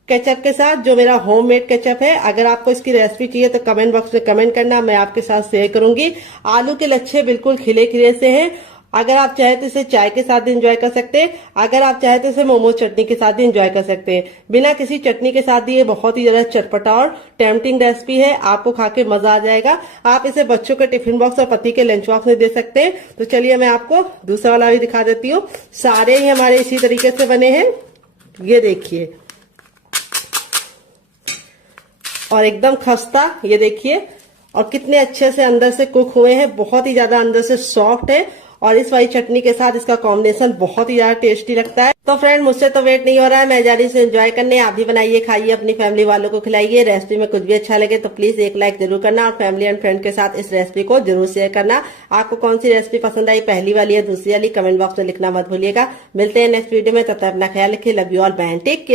केचप के साथ, जो मेरा होममेड केचप है। अगर आपको इसकी रेसिपी चाहिए तो कमेंट बॉक्स में कमेंट करना, मैं आपके साथ शेयर करूंगी। आलू के लच्छे बिल्कुल खिले खिले से हैं। अगर आप चाहे तो इसे चाय के साथ भी एंजॉय कर सकते हैं, अगर आप चाहे तो इसे मोमोज चटनी के साथ भी एंजॉय कर सकते हैं। बिना किसी चटनी के साथ भी ये बहुत ही ज्यादा चटपटा और टेम्पटिंग रेसिपी है, आपको खा के मजा आ जाएगा। आप इसे बच्चों के टिफिन बॉक्स और पति के लंच बॉक्स में दे सकते हैं। तो चलिए मैं आपको दूसरा वाला भी दिखा देती हूँ। सारे ही हमारे इसी तरीके से बने हैं, ये देखिए, और एकदम खस्ता, ये देखिए, और कितने अच्छे से अंदर से कुक हुए हैं, बहुत ही ज्यादा अंदर से सॉफ्ट है। और इस वाली चटनी के साथ इसका कॉम्बिनेशन बहुत ही ज्यादा टेस्टी लगता है। तो फ्रेंड, मुझसे तो वेट नहीं हो रहा है, मैं जा रही हूँ एंजॉय करने। आप भी बनाइए, खाइए, अपनी फैमिली वालों को खिलाइए। रेसिपी में कुछ भी अच्छा लगे तो प्लीज एक लाइक जरूर करना और फैमिली एंड फ्रेंड के साथ इस रेसिपी को जरूर शेयर करना। आपको कौन सी रेसिपी पसंद आई, पहली वाली या दूसरी वाली, कमेंट बॉक्स में लिखना मत भूलिएगा। मिलते हैं नेक्स्ट वीडियो में, तब तक अपना ख्याल रखिए। Love you all, bye, take care.